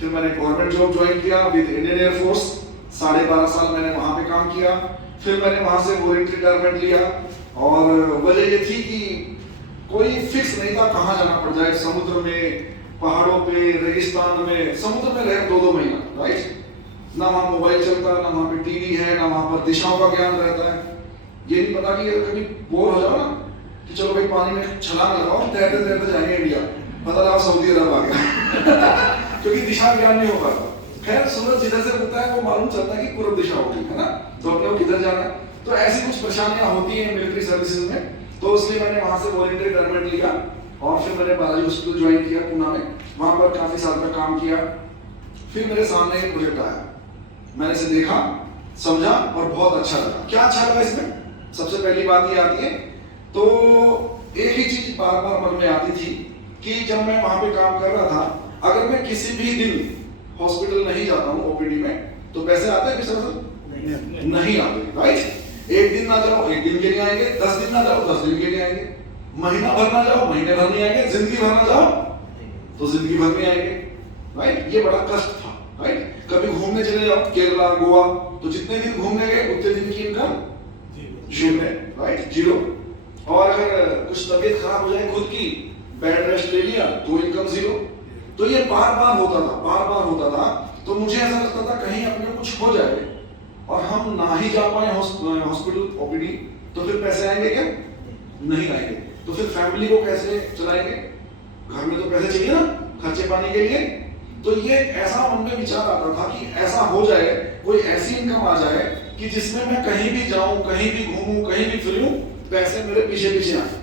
फिर मैंने government job join किया विद इंडियन एयरफोर्स, 12.5 साल मैंने वहां पे काम किया। फिर मैंने वहां से वॉलंटरी रिटायरमेंट लिया, और वजह ये थी कि कोई फिक्स नहीं था कहाँ जाना पड़ जाए, समुद्र में, पहाड़ों पे, रेगिस्तान में, समुद्र में रहे 2-2 महीना, राइट। ना वहाँ मोबाइल चलता, ना वहाँ पे टीवी है, ना वहाँ पर दिशाओं का ज्ञान रहता है। ये नहीं पता कि कभी बोर हो जाओ ना कि चलो भाई पानी में छलांग लगाओ, तैरते तैरते जाएंगे इंडिया, पता लगा सऊदी अरब आ गया क्योंकि दिशा ज्ञान नहीं हो पाता। खैर सूरज जिधर से उगता है वो मालूम चलता है कि पूर्व दिशा होगी, है ना, तो अपने को किधर जाना है। तो ऐसी कुछ परेशानियां होती हैं मिलिट्री सर्विसेज में, तो इसलिए मैंने वहां से वॉलंटरी रिटायरमेंट लिया और फिर मैंने बालाजी हॉस्पिटल ज्वाइन किया पूना में, वहां पर काफी साल का काम किया। फिर मेरे सामने एक प्रोजेक्ट आया, मैंने इसे देखा, समझा और बहुत अच्छा लगा। क्या अच्छा लगा इसमें? सबसे पहली बात ये आती है, तो एक ही चीज बार बार मन में आती थी कि जब मैं वहां पे काम कर रहा था, अगर मैं किसी भी दिन हॉस्पिटल नहीं जाता हूँ ओपीडी में, तो पैसे आते हैं सर? नहीं आते, राइट। एक दिन ना जाओ, एक दिन के लिए आएंगे, 10 दिन ना जाओ, 10 दिन के लिए आएंगे, महीना भर ना जाओ, महीने भर नहीं आएंगे, जिंदगी भर ना जाओ तो जिंदगी भर नहीं आएंगे, राइट। ये बड़ा कष्ट था, राइट। कभी घूमने चले जाओ केरला, गोवा, तो जितने दिन घूमने गए उतने दिन की इनकम शून्य, राइट, 0। और अगर कुछ तबीयत खराब हो जाए खुद की, बेड रेस्ट ले लिया तो इनकम 0। तो ये बार बार होता था। तो मुझे ऐसा लगता था कहीं अपने कुछ हो जाए और हम ना ही जा पाए हॉस्पिटल ओपीडी, तो फिर पैसे आएंगे क्या? नहीं आएंगे। तो फिर फैमिली को कैसे चलाएंगे? घर में तो पैसे चाहिए ना खर्चे पानी के लिए। तो ये ऐसा मन में विचार आता था कि ऐसा हो जाए, कोई ऐसी इनकम आ जाए कि जिसमें मैं कहीं भी जाऊं, कहीं भी घूमूं, कहीं भी फिरूं, पैसे मेरे पीछे पीछे आए।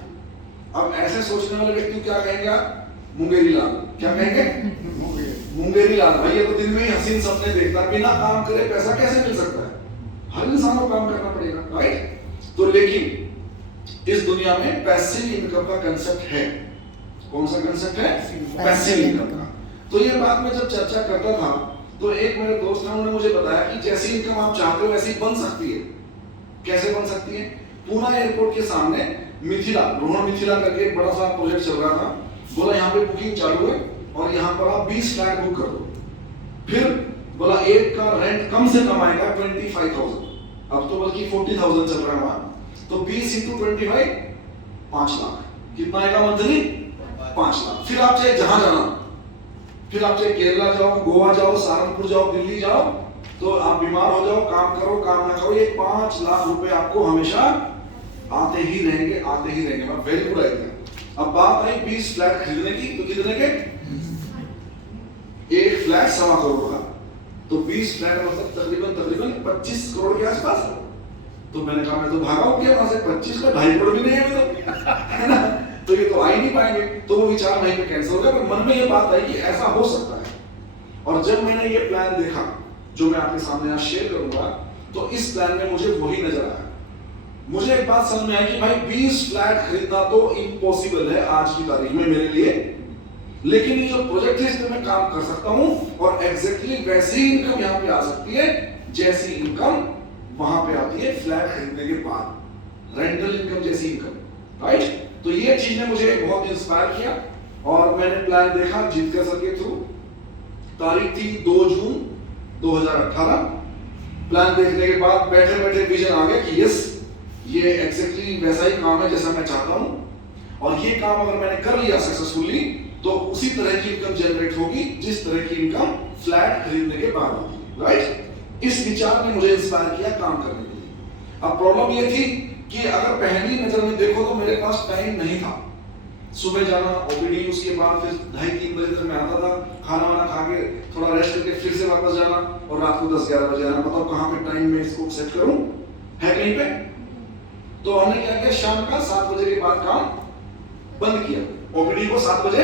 अब ऐसे सोचने वाले व्यक्ति क्या कहेंगे? मुंगेरी लाल। क्या कहेंगे? मुंगेरी लाल। भाई ये तो दिन में ही हसीन सपने देखता है, बिना काम करे पैसा कैसे मिल सकता है? हर इंसान को काम करना पड़ेगा, राइट। तो लेकिन इस दुनिया में पैसिव इनकम का कंसेप्ट है। कौन सा कंसेप्ट है? पैसिव इनकम का। तो ये बात मैं जब चर्चा करता था, तो एक मेरे दोस्त ने, उन्होंने मुझे बताया कि जैसी इनकम आप चाहते हो वैसी बन सकती है। कैसे बन सकती है? पूना एयरपोर्ट के सामने मिथिला, रोहन मिथिला करके एक बड़ा सा प्रोजेक्ट चल रहा था। बोला यहाँ पे बुकिंग चालू है और यहाँ पर आप 20 फ्लैट बुक कर दो। फिर बोला एक का रेंट कम से कम आएगा 25,000, अब तो बल्कि 40,000 चल रहा है वहां। तो 20 × 25 5 लाख। कितना आएगा मंथली? 5 लाख। फिर आप चाहे जहां जाना, फिर आप चाहे केरला जाओ, गोवा जाओ, सहारनपुर जाओ, दिल्ली जाओ, तो आप बीमार हो जाओ, काम करो, काम ना करो, ये 5 लाख रुपए आपको हमेशा आते ही रहेंगे, आते ही रहेंगे। मैं वेरी गुड आइडिया। अब बात आई 20 फ्लैट खरीदने की, तो कितने के? एक फ्लैट 1.25 करोड़ का, तो 20 फ्लैट मतलब तकरीबन 25 करोड़ के आसपास। तो मैंने कहा मैं तो भागा हूं वहां से, 25 का 2.5 करोड़ भी नहीं है अभी तो, है ना। तो ये तो आ ही नहीं पाएंगे। तो वो विचार वहीं पे कैंसिल हो गया। पर मन में ये बात आई कि ऐसा हो सकता है। और जब मैंने ये प्लान देखा जो मैं आपके सामने आज शेयर करूंगा, तो इस प्लान में मुझे वही नजर आया। मुझे एक बात समझ में आई कि भाई 20 फ्लैट खरीदना तो इम्पॉसिबल है आज की तारीख में मेरे लिए, लेकिन ये जो प्रोजेक्ट है इसमें मैं काम कर सकता हूं और एग्जैक्टली वैसी इनकम यहाँ पे आ सकती है जैसी इनकम वहां पे आती है फ्लैट खरीदने के बाद, रेंटल इनकम जैसी इनकम, राइट। तो ये चीज ने मुझे बहुत इंस्पायर किया और मैंने प्लान देखा जीतकर सर के थ्रू। तारीख थी 2 जून 2018। प्लान देखने के बाद बैठे बैठे विजन आ गया कि यस, ये एग्जैक्टली वैसा ही काम है जैसा मैं चाहता हूं, और ये काम अगर मैंने कर लिया सक्सेसफुली तो उसी तरह की इनकम जनरेट होगी जिस तरह की इनकम फ्लैट खरीदने के बाद होती है, राइट। इस विचार ने मुझे इंस्पायर किया काम करने के लिए। अब प्रॉब्लम ये थी कि अगर पहली नजर में देखो तो मेरे पास टाइम नहीं था। सुबह जाना ओपीडी, उसके बाद फिर 2:30-3 बजे तक मैं आता था, खाना वाना खा के थोड़ा रेस्ट करके फिर से वापस जाना और रात को 10-11 बजे आना। बताओ कहाँ पे टाइम में इसको सेट करूं? है कहीं पे? तो हमने क्या किया, शाम का 7 बजे के बाद काम बंद किया, ओपीडी को 7 बजे।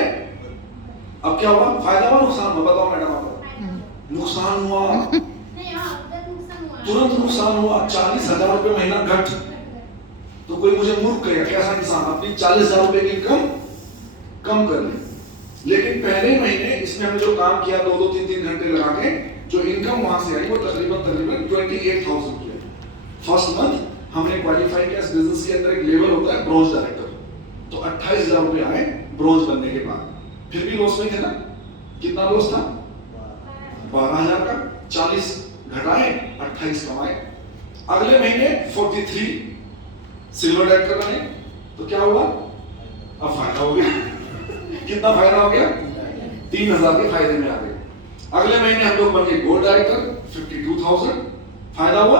अब क्या हुआ? फायदा हुआ नुकसान हुआ? बताओ मैडम आपको। नुकसान हुआ, तुरंत नुकसान हुआ। 40,000 रुपए महीना घट। तो कोई मुझे मूर्ख कहेगा, कैसा इंसान अपनी 40,000 रुपए की इनकम कम कर ले। लेकिन पहले महीने इसमें हमने जो काम किया 2-2, 3-3 घंटे लगा के, जो इनकम वहां से आई वो तकरीबन 28,000 की है। फर्स्ट मंथ हमने क्वालिफाई किया। इस बिजनेस के अंदर एक लेवल होता है ब्रोंज डायरेक्टर, तो 28,000 रुपए आए ब्रोंज बनने के बाद। फिर भी लॉस में थे ना? कितना लॉस था? 12,000 का, 40 घटाए 28 कमाए। अगले महीने 43 सिल्वर डायरेक्टर बने, तो क्या हुआ? अब फायदा हो गया। कितना फायदा हो गया? 3,000 के फायदे में आ गए। अगले महीने हम लोग बन गए गोल्ड डायरेक्टर, 52,000 फायदा हुआ,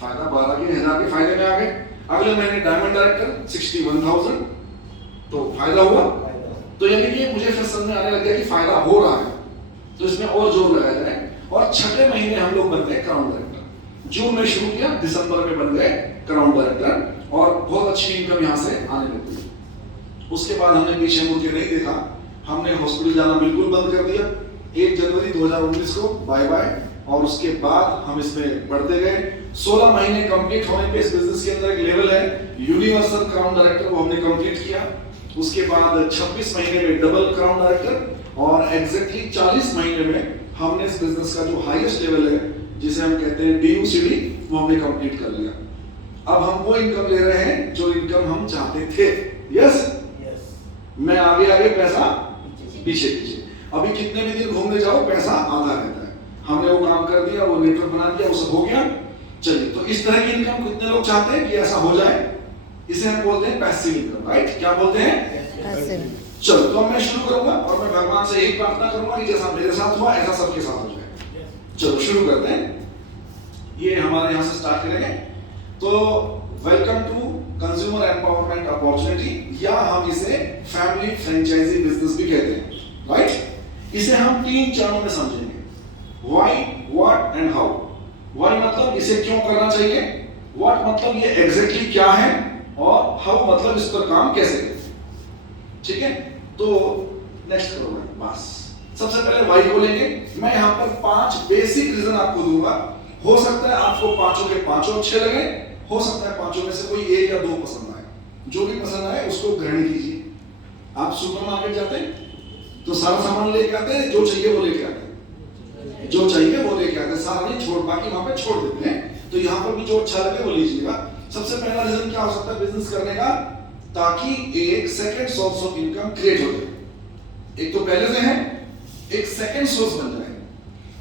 फायदा 12,000 के फायदे में आ गए। अगले महीने डायमंड डायरेक्टर 61,000, तो फायदा हुआ। तो यानी कि मुझे फिर समझ में आने लग गया कि फायदा हो रहा है, तो इसमें और जोर लगाया जाए। और छठे महीने हम लोग बन गए क्राउन डायरेक्टर। जून में शुरू किया, दिसंबर में बन गए क्राउन डायरेक्टर, और बहुत अच्छी इनकम यहाँ से आने लगी। उसके बाद हमने पीछे मुड़ के नहीं देखा, हमने हॉस्पिटल जाना बिल्कुल बंद कर दिया। 1 जनवरी 2019 को बाय बाय। और उसके बाद हम इसमें बढ़ते गए। 16 महीने कंप्लीट होने पे इस बिजनेस के अंदर एक लेवल है यूनिवर्सल क्राउन डायरेक्टर, वो हमने कंप्लीट किया। उसके बाद 26 महीने में डबल क्राउन डायरेक्टर, और एग्जैक्टली 40 महीने में हमने इस बिजनेस का जो हाईएस्ट लेवल है, जिसे हम कहते हैं DUCD, वो हमने कंप्लीट कर लिया। अब हम वो इनकम ले रहे हैं जो इनकम हम चाहते थे। यस, मैं आगे आगे, पैसा पीछे पीछे। अभी कितने भी दिन घूमने जाओ, पैसा आता रहता है। हमने वो काम कर दिया, वो नेटवर्क बना दिया, वो सब हो गया। चलिए, तो इस तरह की इनकम कितने लोग चाहते हैं कि ऐसा हो जाए? इसे हम बोलते हैं पैसिव इनकम, राइट? क्या बोलते हैं? चलो, तो मैं शुरू करूंगा, और मैं भगवान से यही प्रार्थना करूंगा कि जैसा मेरे साथ हुआ ऐसा सबके साथ हो जाए। चलो शुरू करते हैं। ये हमारे यहाँ से स्टार्ट करेंगे। तो welcome to consumer empowerment opportunity, या हम इसे फैमिली फ्रेंचाइजी बिजनेस भी कहते हैं, राइट? इसे हम 3 चरणों में समझेंगे, why, what and how. Why मतलब इसे क्यों करना चाहिए, व्हाट मतलब ये एग्जैक्टली क्या है, और हाउ मतलब इस पर काम कैसे करें। ठीक है, तो नेक्स्ट करो बस। सबसे पहले व्हाई को लेंगे। मैं यहाँ पर 5 बेसिक रीजन आपको दूंगा। हो सकता है आपको पांचों के पांचों अच्छे लगे, हो सकता है पांचों में से कोई 1 या 2 पसंद आए। जो भी पसंद आए उसको ग्रहण कीजिए। आप सुपरमार्केट जाते हैं तो सारा सामान लेके आते हैं, जो चाहिए वो लेके आते हैं, जो चाहिए वो लेके आते हैं, सारा नहीं छोड़, बाकी वहां पे छोड़ देते हैं। तो यहाँ पर भी जो अच्छा लगे वो लीजिएगा। सबसे पहला रीजन क्या हो सकता है बिजनेस करने का? ताकि एक second source of income create हो जाए। एक तो पहले से है, एक सेकंड सोर्स बन जाए।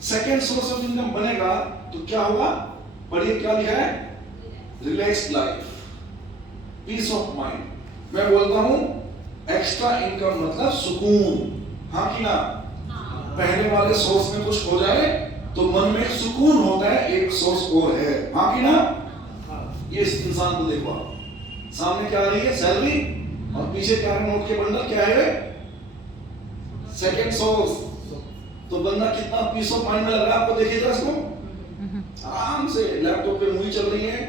सेकंड सोर्स ऑफ इनकम बनेगा तो क्या होगा? पढ़िए क्या लिखा है? Relaxed life, peace of mind. मैं बोलता हूं एक्स्ट्रा इनकम मतलब सुकून, हाँ कि ना? पहले वाले सोर्स में कुछ हो जाए तो मन में सुकून होता है, एक सोर्स और है, हाँ कि ना? ये इस इंसान को देखो, आप सामने क्या आ रही है? सैलरी, और पीछे क्या है? नोट के बंडल। क्या है? Second source. तो बंदा कितना पीस ऑफ माइंड में लग रहा है आपको? देखिए जरा इसको, आराम से लैपटॉप पे मूवी चल रही है,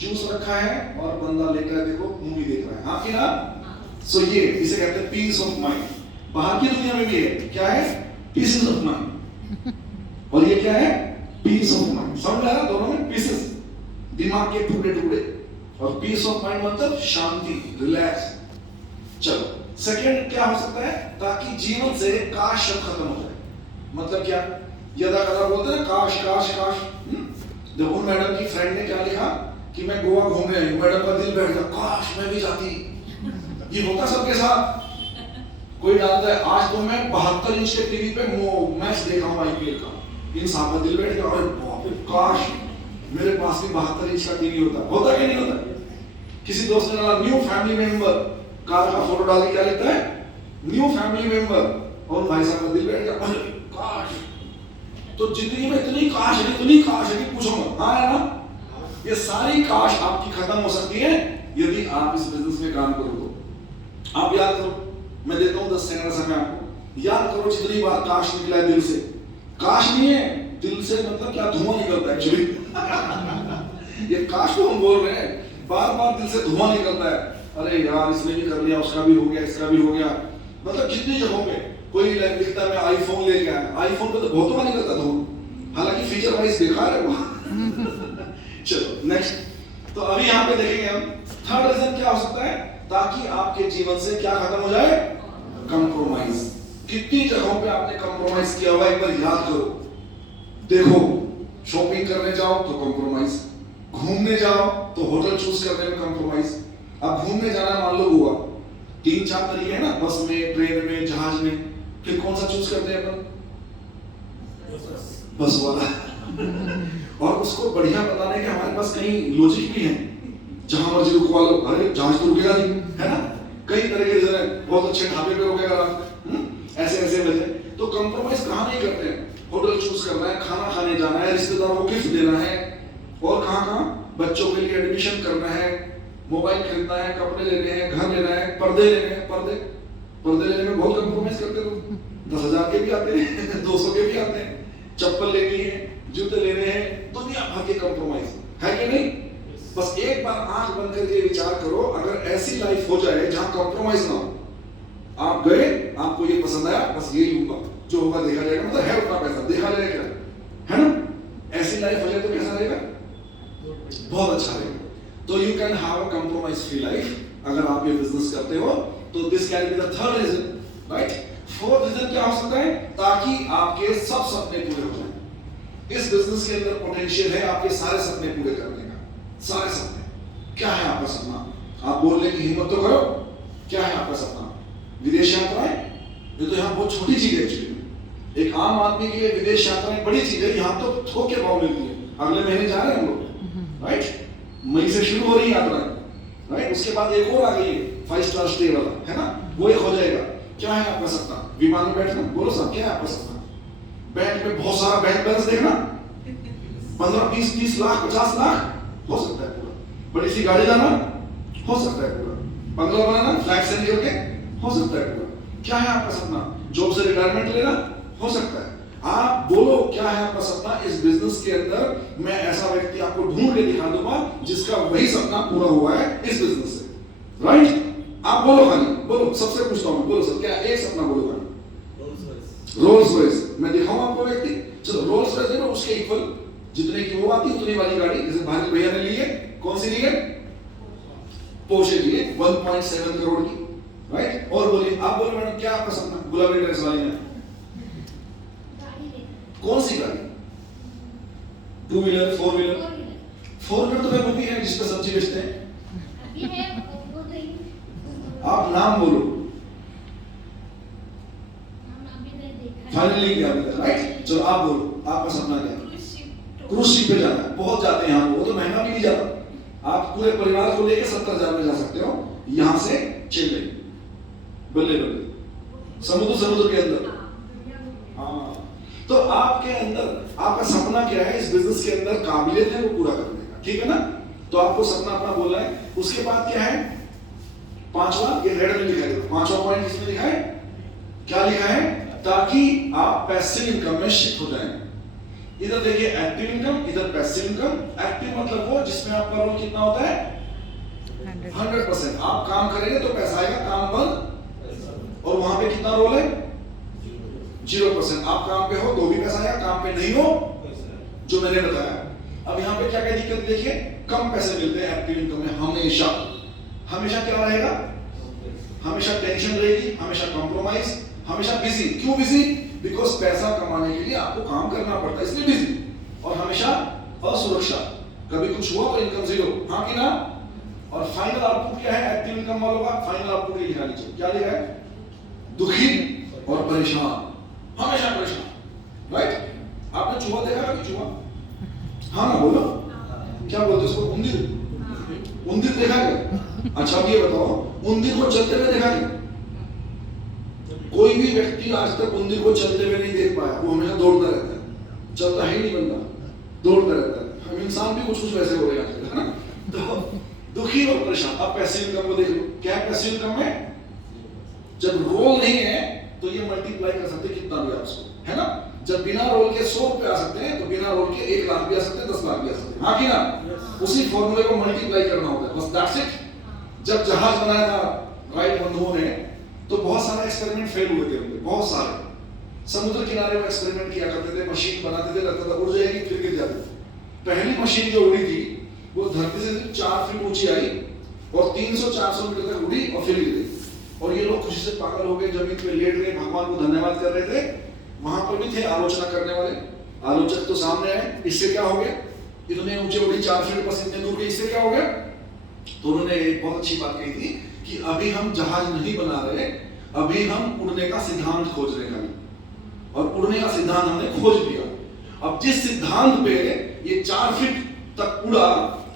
जूस रखा है, और बंदा लेकर है, देखो मूवी देख रहा है, हाँ कि ना? सो ये इसे कहते हैं पीस ऑफ माइंड। बाहर की दुनिया में भी है, क्या है? Pieces of mind. और ये क्या है? Peace of mind. समझ आ रहा? दोनों में पीसेस, दिमाग के टुकड़े टुकड़े, और पीस ऑफ माइंड मतलब शांति, रिलैक्स। चलो, सेकंड क्या हो सकता है? ताकि जीवन से काश शब्द खत्म हो जाए। मतलब क्या? यदा कदा बोलते हैं काश काश काश। देखो मैडम की फ्रेंड ने क्या लिखा कि मैं गोवा घूमने आई, मैडम का दिल बैठ गया, काश मैं भी जाती। ये होता सबके साथ। कोई डालता है आज तो मैं 72 इंच के टीवी पे मैच देखा हूं IPL का, इन साहब का दिल बैठ गया, अरे बाप रे, काश मेरे पास भी 72 इंच का टीवी होता। होता कि नहीं होता? किसी दोस्त ने डाला न्यू फैमिली मेंबर, कार का फोटो डाल के क्या लिखता है? न्यू फैमिली मेंबर, और भाई साहब का दिल बैठ गया, अरे काश। तो जिंदगी में इतनी काश है कि पूछो मत, हाँ है ना? ये सारी काश आपकी खत्म हो सकती है यदि आप इस बिजनेस में काम करो तो। आप याद करो, मैं देता हूं 10 सेकंड का समय आपको, याद करो जितनी बार काश निकला है दिल से। काश नहीं है, दिल से मतलब क्या? धुआं निकलता है एक्चुअली। ये काश को हम बोल रहे हैं, बार बार दिल से धुआं निकलता है, अरे यार इसने भी कर लिया, उसका भी हो गया, इसका भी हो गया। मतलब कितनी जगहों पे कोई लिखता है मैं आईफोन लेके आया, आईफोन पे तो बहुतों का निकलता धुआं, हालांकि फीचर वाइज बेकार है वो। चलो नेक्स्ट, तो अभी यहाँ पे देखेंगे हम थर्ड रीजन क्या हो सकता है ताकि आपके जीवन से क्या खत्म हो जाए? कंप्रोमाइज। कितनी जगहों पे आपने कंप्रोमाइज किया हुआ, एक बार याद करो। देखो, शॉपिंग करने जाओ तो कंप्रोमाइज, घूमने जाओ तो होटल चूज करने में कंप्रोमाइज। अब घूमने जाना मान लो गोवा, 3-4 तरीके हैं ना, बस में, ट्रेन में, जहाज में, फिर कौन सा चूज करते हैं अपन? बस वाला और उसको बढ़िया बताने के हमारे पास कई लॉजिक भी हैं, जहां मर्जी रुकवा लो, अरे जहाज तो रुकेगा नहीं, है ना, कई तरह के रीजन है, बहुत अच्छे ढाबे पे रुकेगा आप, ऐसे ऐसे वजह। तो कंप्रोमाइज कहाँ नहीं करते हैं, होटल चूज करना है, खाना खाने जाना है, रिश्तेदारों को गिफ्ट देना है, और कहाँ कहाँ बच्चों के लिए एडमिशन करना है, मोबाइल खरीदना है, कपड़े लेने हैं, घर लेना है, पर्दे लेने हैं, पर्दे लेने में बहुत कंप्रोमाइज करते लोग, 10,000 के भी आते हैं 200 के भी आते हैं, चप्पल लेनी है, जूते लेने हैं, दुनिया भर के कंप्रोमाइज है कि नहीं। बस एक बार आंख बंद करके विचार करो, अगर ऐसी लाइफ हो जाए जहां कंप्रोमाइज ना हो, आप गए, आपको ये पसंद आया, बस ये लूंगा, जो होगा देखा जाएगा, मतलब है उतना पैसा देखा जाएगा, है ना, ऐसी लाइफ हो जाए तो कैसा रहेगा, बहुत अच्छा रहेगा। तो you can have a compromise free life अगर आप ये बिजनेस करते हो। तो this can be the third reason, right. Fourth reason क्या हो सकता है, ताकि आपके सब सपने पूरे हो जाए। इस बिजनेस के अंदर पोटेंशियल है आपके सारे सपने पूरे करने का, सारे सपने। क्या है आपका सपना, आप बोलने की हिम्मत तो करो, क्या है आपका सपना, विदेश यात्राएं, ये तो यहाँ बहुत छोटी चीज है एक्चुअली, एक आम आदमी के लिए विदेश यात्राएं बड़ी चीज है, यहाँ तो थोक के भाव मिलती है, अगले महीने जा रहे हैं हम लोग, राइट, मई से शुरू हो रही है यात्रा, राइट, उसके बाद एक और आ गई है 5 स्टार स्टे वाला, है ना, वो एक हो जाएगा। क्या है आपका सपना, विमान में बैठना, बोलो सब, क्या है आपका सपना, बैंक में बहुत सारा बैंक बैलेंस देखना, 15, 20, 30 लाख, 50 लाख हो सकता है पूरा, बड़ी सी गाड़ी जाना हो सकता है पूरा, बंगला बनाना फ्लैट से निकल के हो सकता है पूरा। क्या है आपका सपना, जॉब से रिटायरमेंट लेना हो सकता है। आप बोलो क्या है आपका सपना, इस बिजनेस के अंदर मैं ऐसा व्यक्ति आपको ढूंढ के दिखा दूंगा जिसका वही सपना पूरा हुआ है इस बिजनेस से, राइट। आप बोलो खाली, बोलो, सबसे पूछता हूं, बोलो सब, क्या एक सपना बोलो खाली, रोल्स रॉयस, मैं दिखाऊं आपको व्यक्ति, चलो रोल्स रॉयस है ना, उसके इक्वल जितने की वो आती उतनी वाली गाड़ी, जैसे भाई भैया ने ली है, कौन सी ली है, पोर्शे ली है 1.7 करोड़ की, राइट। और बोलिए, आप बोलो मैडम क्या आपका सपना, गुलाबी ड्रेस वाली में कौन सी गाड़ी, 2 व्हीलर, 4 व्हीलर, 4 व्हीलर तो मैं वो भी है जिस पर सब्जी बेचते हैं, आप नाम बोलो, फाइनली क्या बोला, राइट। चलो आप बोलो आपका सपना क्या है, क्रूज शिप पे जाना है, बहुत जाते हैं यहाँ, वो तो महंगा भी नहीं जाता, आप पूरे परिवार को लेकर 70,000 में जा सकते हो, यहाँ से चेन्नई, बल्ले बल्ले, समुद्र के अंदर। हाँ, तो आपके अंदर आपका सपना क्या है, इस बिजनेस के अंदर काबिलियत है वो पूरा करने का, ठीक है ना। तो आपको सपना अपना बोलना है। उसके बाद क्या है, पांचवा, ये रेड में लिखा है, पांचवा पॉइंट इसमें लिखा है, क्या लिखा है, ताकि आप पैसिव इनकम में शिफ्ट हो जाएं। इधर देखिए एक्टिव इनकम, इधर पैसिव इनकम। एक्टिव मतलब वो जिसमें आपका रोल कितना होता है, 100%। आप काम करेंगे तो पैसा आएगा, काम बंद, और वहां पे कितना रोल है, 0%। आप काम पे हो तो भी पैसा आएगा, काम पे नहीं हो जो मैंने बताया। अब यहाँ पे क्या क्या दिक्कत देखिए, कम पैसे मिलते हैं एक्टिव इनकम में, हमेशा हमेशा क्या रहेगा, हमेशा टेंशन रहेगी, हमेशा कॉम्प्रोमाइज, हमेशा बिजी। क्यों बिजी, बिकॉज पैसा कमाने के लिए आपको काम करना पड़ता है, इसलिए बिजी। और हमेशा असुरक्षा, कभी कुछ हुआ तो इनकम 0, हाँ कि ना। और फाइनल आउटपुट क्या है एक्टिव इनकम वालों का, फाइनल आउटपुट ये लिखा नीचे, क्या लिखा है, दुखी और परेशान, हमेशा परेशान, राइट। आपने चूहा देखा कभी, चूहा, हाँ ना बोलो, क्या बोलते उसको, उंदीर देखा क्या? अच्छा अब ये बताओ, उंदीर को चलते हुए देखा क्या? कोई भी व्यक्ति आज तक उंदीर को चलते हुए नहीं देख पाया, वो हमेशा दौड़ता रहता है, चलता ही नहीं बंदा, दौड़ता रहता है। हम इंसान भी कुछ कुछ वैसे हो रहे हैं आजकल, है ना। तो दुखी और परेशान। अब पैसिव इनकम को देख लो, क्या है पैसिव इनकम में, जब रोल नहीं है तो ये मल्टीप्लाई कर सकते कितना भी आप उसको, है ना। जब बिना रोल के 100 रुपए आ सकते हैं तो बिना रोल के 1 लाख भी आ सकते हैं, 10 लाख भी आ सकते हैं, हाँ कि ना। उसी फॉर्मूले को मल्टीप्लाई करना होता है, बस दैट्स इट। जब जहाज बनाया था राइट बंधुओं ने, तो बहुत सारे एक्सपेरिमेंट फेल हुए थे उनके, बहुत सारे। समुद्र किनारे वो एक्सपेरिमेंट किया करते थे, मशीन बनाते थे, लगता था उड़ जाएगी, फिर गिर जाती थी। पहली मशीन जो उड़ी थी वो धरती से 4 फीट ऊंची आई और 300-400 मीटर तक उड़ी और फिर गिर गई। और ये लोग खुशी से पागल हो गए, जमीन पे लेट गए, भगवान को धन्यवाद कर रहे थे। वहां पर भी थे आलोचना करने वाले, आलोचक तो सामने आए, इससे क्या हो गया, इतने ऊंचे उड़ी 4 फीट बस इतने दूर के, इससे क्या हो गया। तो उन्होंने एक बहुत अच्छी बात कही थी कि अभी हम जहाज नहीं बना रहे, अभी हम उड़ने का सिद्धांत खोज रहे हैं। और उड़ने का सिद्धांत हमने खोज लिया। अब जिस सिद्धांत पे ये 4 फीट तक उड़ा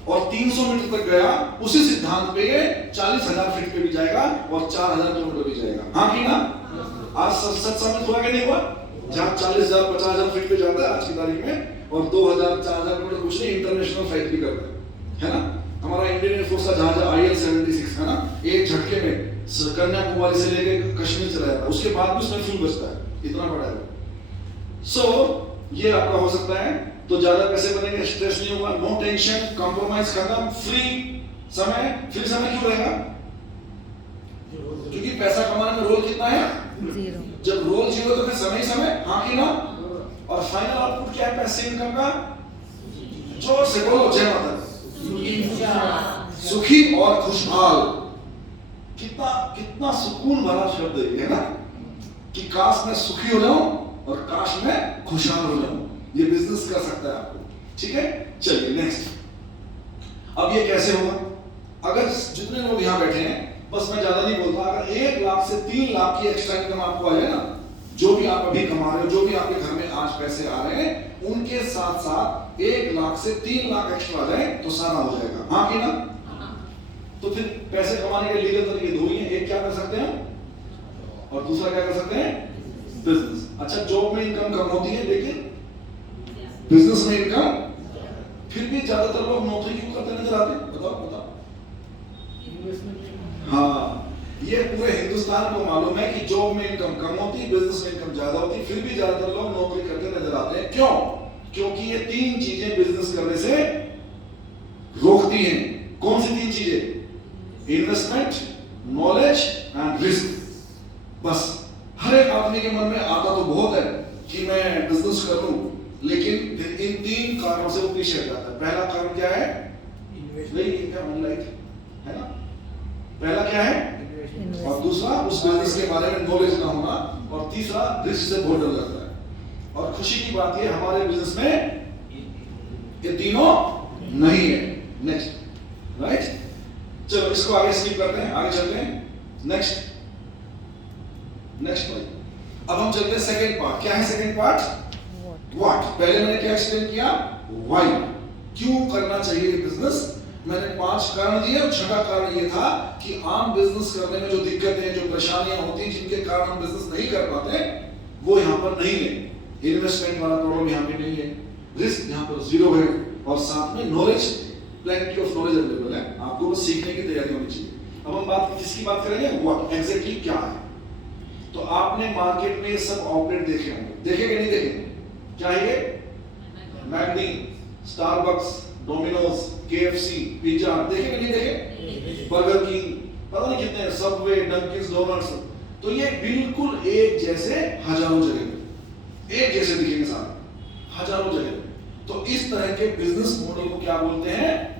और 300 मीटर तक गया, उसी सिद्धांत पे ये 40,000 फीट पे भी जाएगा और 4,000 किलोमीटर भी जाएगा। हाँ कि ना? आज सच साबित हुआ कि नहीं हुआ? जहाँ 40,000 50,000 फीट पे जाता है आज की तारीख में, और 2,000 4,000 किलोमीटर कुछ नहीं, इंटरनेशनल फ्लाइट भी करता है ना? हमारा इंडियन एयरफोर्स का जहाज IL-76 है ना, एक झटके में कन्याकुमारी से लेके कश्मीर चला जाता है, उसके बाद भी उसमें फ्यूल बचता है, इतना बड़ा है। सो ये आपका हो सकता है, तो ज्यादा पैसे बनेंगे, स्ट्रेस नहीं होगा, नो टेंशन, कॉम्प्रोमाइज खत्म, फ्री समय क्यों रहेगा? क्योंकि पैसा कमाने में रोल कितना है? 0। जब रोल 0 तो फिर समय, हाँ कि ना? और फाइनल आउटपुट क्या है पैसिव इनकम का? जोर से बोलो, जय माता दी। सुखी और खुशहाल। कितना सुकून भरा शब्द है ना, कि काश मैं सुखी हो जाऊं और काश मैं खुशहाल हो जाऊं। ये बिजनेस कर सकता है आपको, ठीक है? चलिए नेक्स्ट। अब ये कैसे होगा? अगर जितने लोग यहां बैठे हैं, बस मैं ज्यादा नहीं बोलता, अगर 1 लाख से 3 लाख की एक्स्ट्रा इनकम आपको आ जाए ना, जो भी आप अभी कमा रहे हो, जो भी आपके घर में आज पैसे आ रहे हैं, उनके साथ साथ 1 लाख से 3 लाख एक्स्ट्रा आ जाए तो सारा हो जाएगा। हाँ कि ना? तो फिर पैसे कमाने के लीगल तरीके 2 ही हैं, एक क्या कर सकते हैं और दूसरा क्या कर सकते हैं? बिजनेस। अच्छा, जॉब में इनकम कम होती है, लेकिन बिजनेस में इनकम, फिर भी ज्यादातर लोग नौकरी क्यों करते नजर आते हैं? बताओ। हाँ, ये पूरे हिंदुस्तान को मालूम है कि जॉब में इनकम कम होती है, बिजनेस में इनकम ज्यादा होती है, फिर भी ज्यादातर लोग नौकरी करते नजर आते हैं। क्यों? क्योंकि ये 3 चीजें बिजनेस करने से रोकती हैं। कौन सी 3 चीजें? Investment, knowledge and risk. बस हर एक आदमी के मन में आता तो बहुत है कि मैं बिजनेस करूं, लेकिन फिर इन 3 कारणों से वो पीछे हट जाता है। पहला कारण क्या है? है ना? पहला क्या है? और दूसरा उस बिजनेस के बारे में नॉलेज ना होना, और तीसरा रिस्क से बहुत डर लगता है। और खुशी की बात ये, हमारे बिजनेस में ये तीनों नहीं है। Next, right? चलो इसको आगे स्किप करते हैं, आगे चलते हैं। नेक्स्ट भाई, अब हम चलते हैं सेकंड पार्ट। क्या है सेकंड पार्ट? व्हाट। पहले मैंने क्या एक्सप्लेन किया? व्हाई, क्यों करना चाहिए बिजनेस। मैंने 5 कारण दिए, और 6वां कारण ये था कि आम बिजनेस करने में जो दिक्कतें, जो परेशानियां होती हैं, जिनके कारण हम बिजनेस नहीं कर पाते, वो यहाँ पर नहीं है। इन्वेस्टमेंट वाला प्रॉब्लम यहाँ पे नहीं है, रिस्क यहाँ पर 0 है, और साथ में knowledge, plenty of knowledge available है, आपको बस सीखने की तैयारी होनी चाहिए। अब हम किसकी बात करेंगे? व्हाट, एग्जैक्टली क्या है। तो आपने मार्केट में ये सब आउटलेट देखे होंगे, देखे कि नहीं देखे? क्या है ये? मैगनी, स्टारबक्स, डोमिनोज, KFC, पिज्जा, देखे कि नहीं देखे? बर्गर किंग, पता नहीं कितने, सबवे, डंकिंस डोनट्स। तो ये बिल्कुल एक जैसे हजारों जगह, एक जैसे दिखेंगे सारे, हजारों जगह। तो इस तरह के बिजनेस मॉडल को क्या बोलते हैं?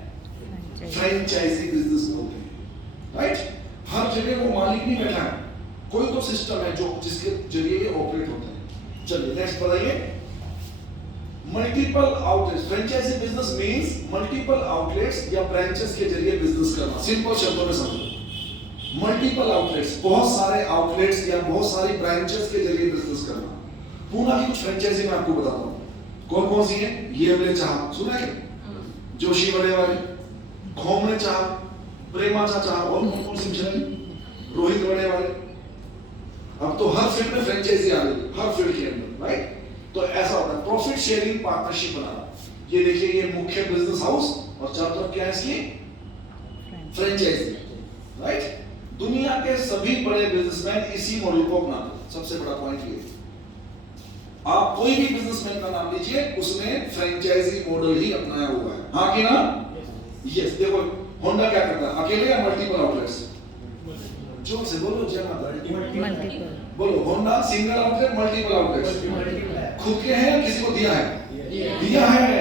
फ्रेंचाइजी बिजनेस बोलते हैं, राइट? हर जगह वो मालिक नहीं बैठा है, कोई तो सिस्टम है जो जिसके जरिए ये ऑपरेट होता है। चलिए नेक्स्ट बताइए। Multiple outlets. Franchise business means multiple outlets या ब्रांचेस के जरिए बिजनेस करना। सिंपल शब्दों में समझो, मल्टीपल आउटलेट्स, बहुत सारे आउटलेट्स या बहुत सारी ब्रांचेस के जरिए बिजनेस करना। पूना की कुछ फ्रेंचाइजी मैं आपको बताता हूँ, कौन कौन सी है। ये वाले चाह सुना है, जोशी बड़े वाले, घोमने चाह, प्रेमा चाह, और कौन सी चलेगी, रोहित बड़े वाले। अब तो हर फील्ड में फ्रेंचाइजी आ गई, हर फील्ड के अंदर, राइट? तो ऐसा होता है प्रॉफिट शेयरिंग पार्टनरशिप बनाना। ये देखिए, ये मुख्य बिजनेस हाउस, और चारों तरफ क्या है इसकी? Franchise, right? दुनिया के सभी बड़े बिजनेसमैन इसी मॉडल को अपनाते हैं। सबसे बड़ा पॉइंट ये, आप कोई भी बिजनेसमैन का नाम लीजिए, उसने फ्रेंचाइजी मॉडल ही अपनाया हुआ है। हाँ कि ना? यस। देखो होंडा क्या करता है, अकेले या मल्टीपल आउटलेट्स? जोर से बोलो, जय माता दी। मल्टीपल बोलो। Honda single outlet, multiple outlet. खुद के हैं, किसी को दिया है? दिया है।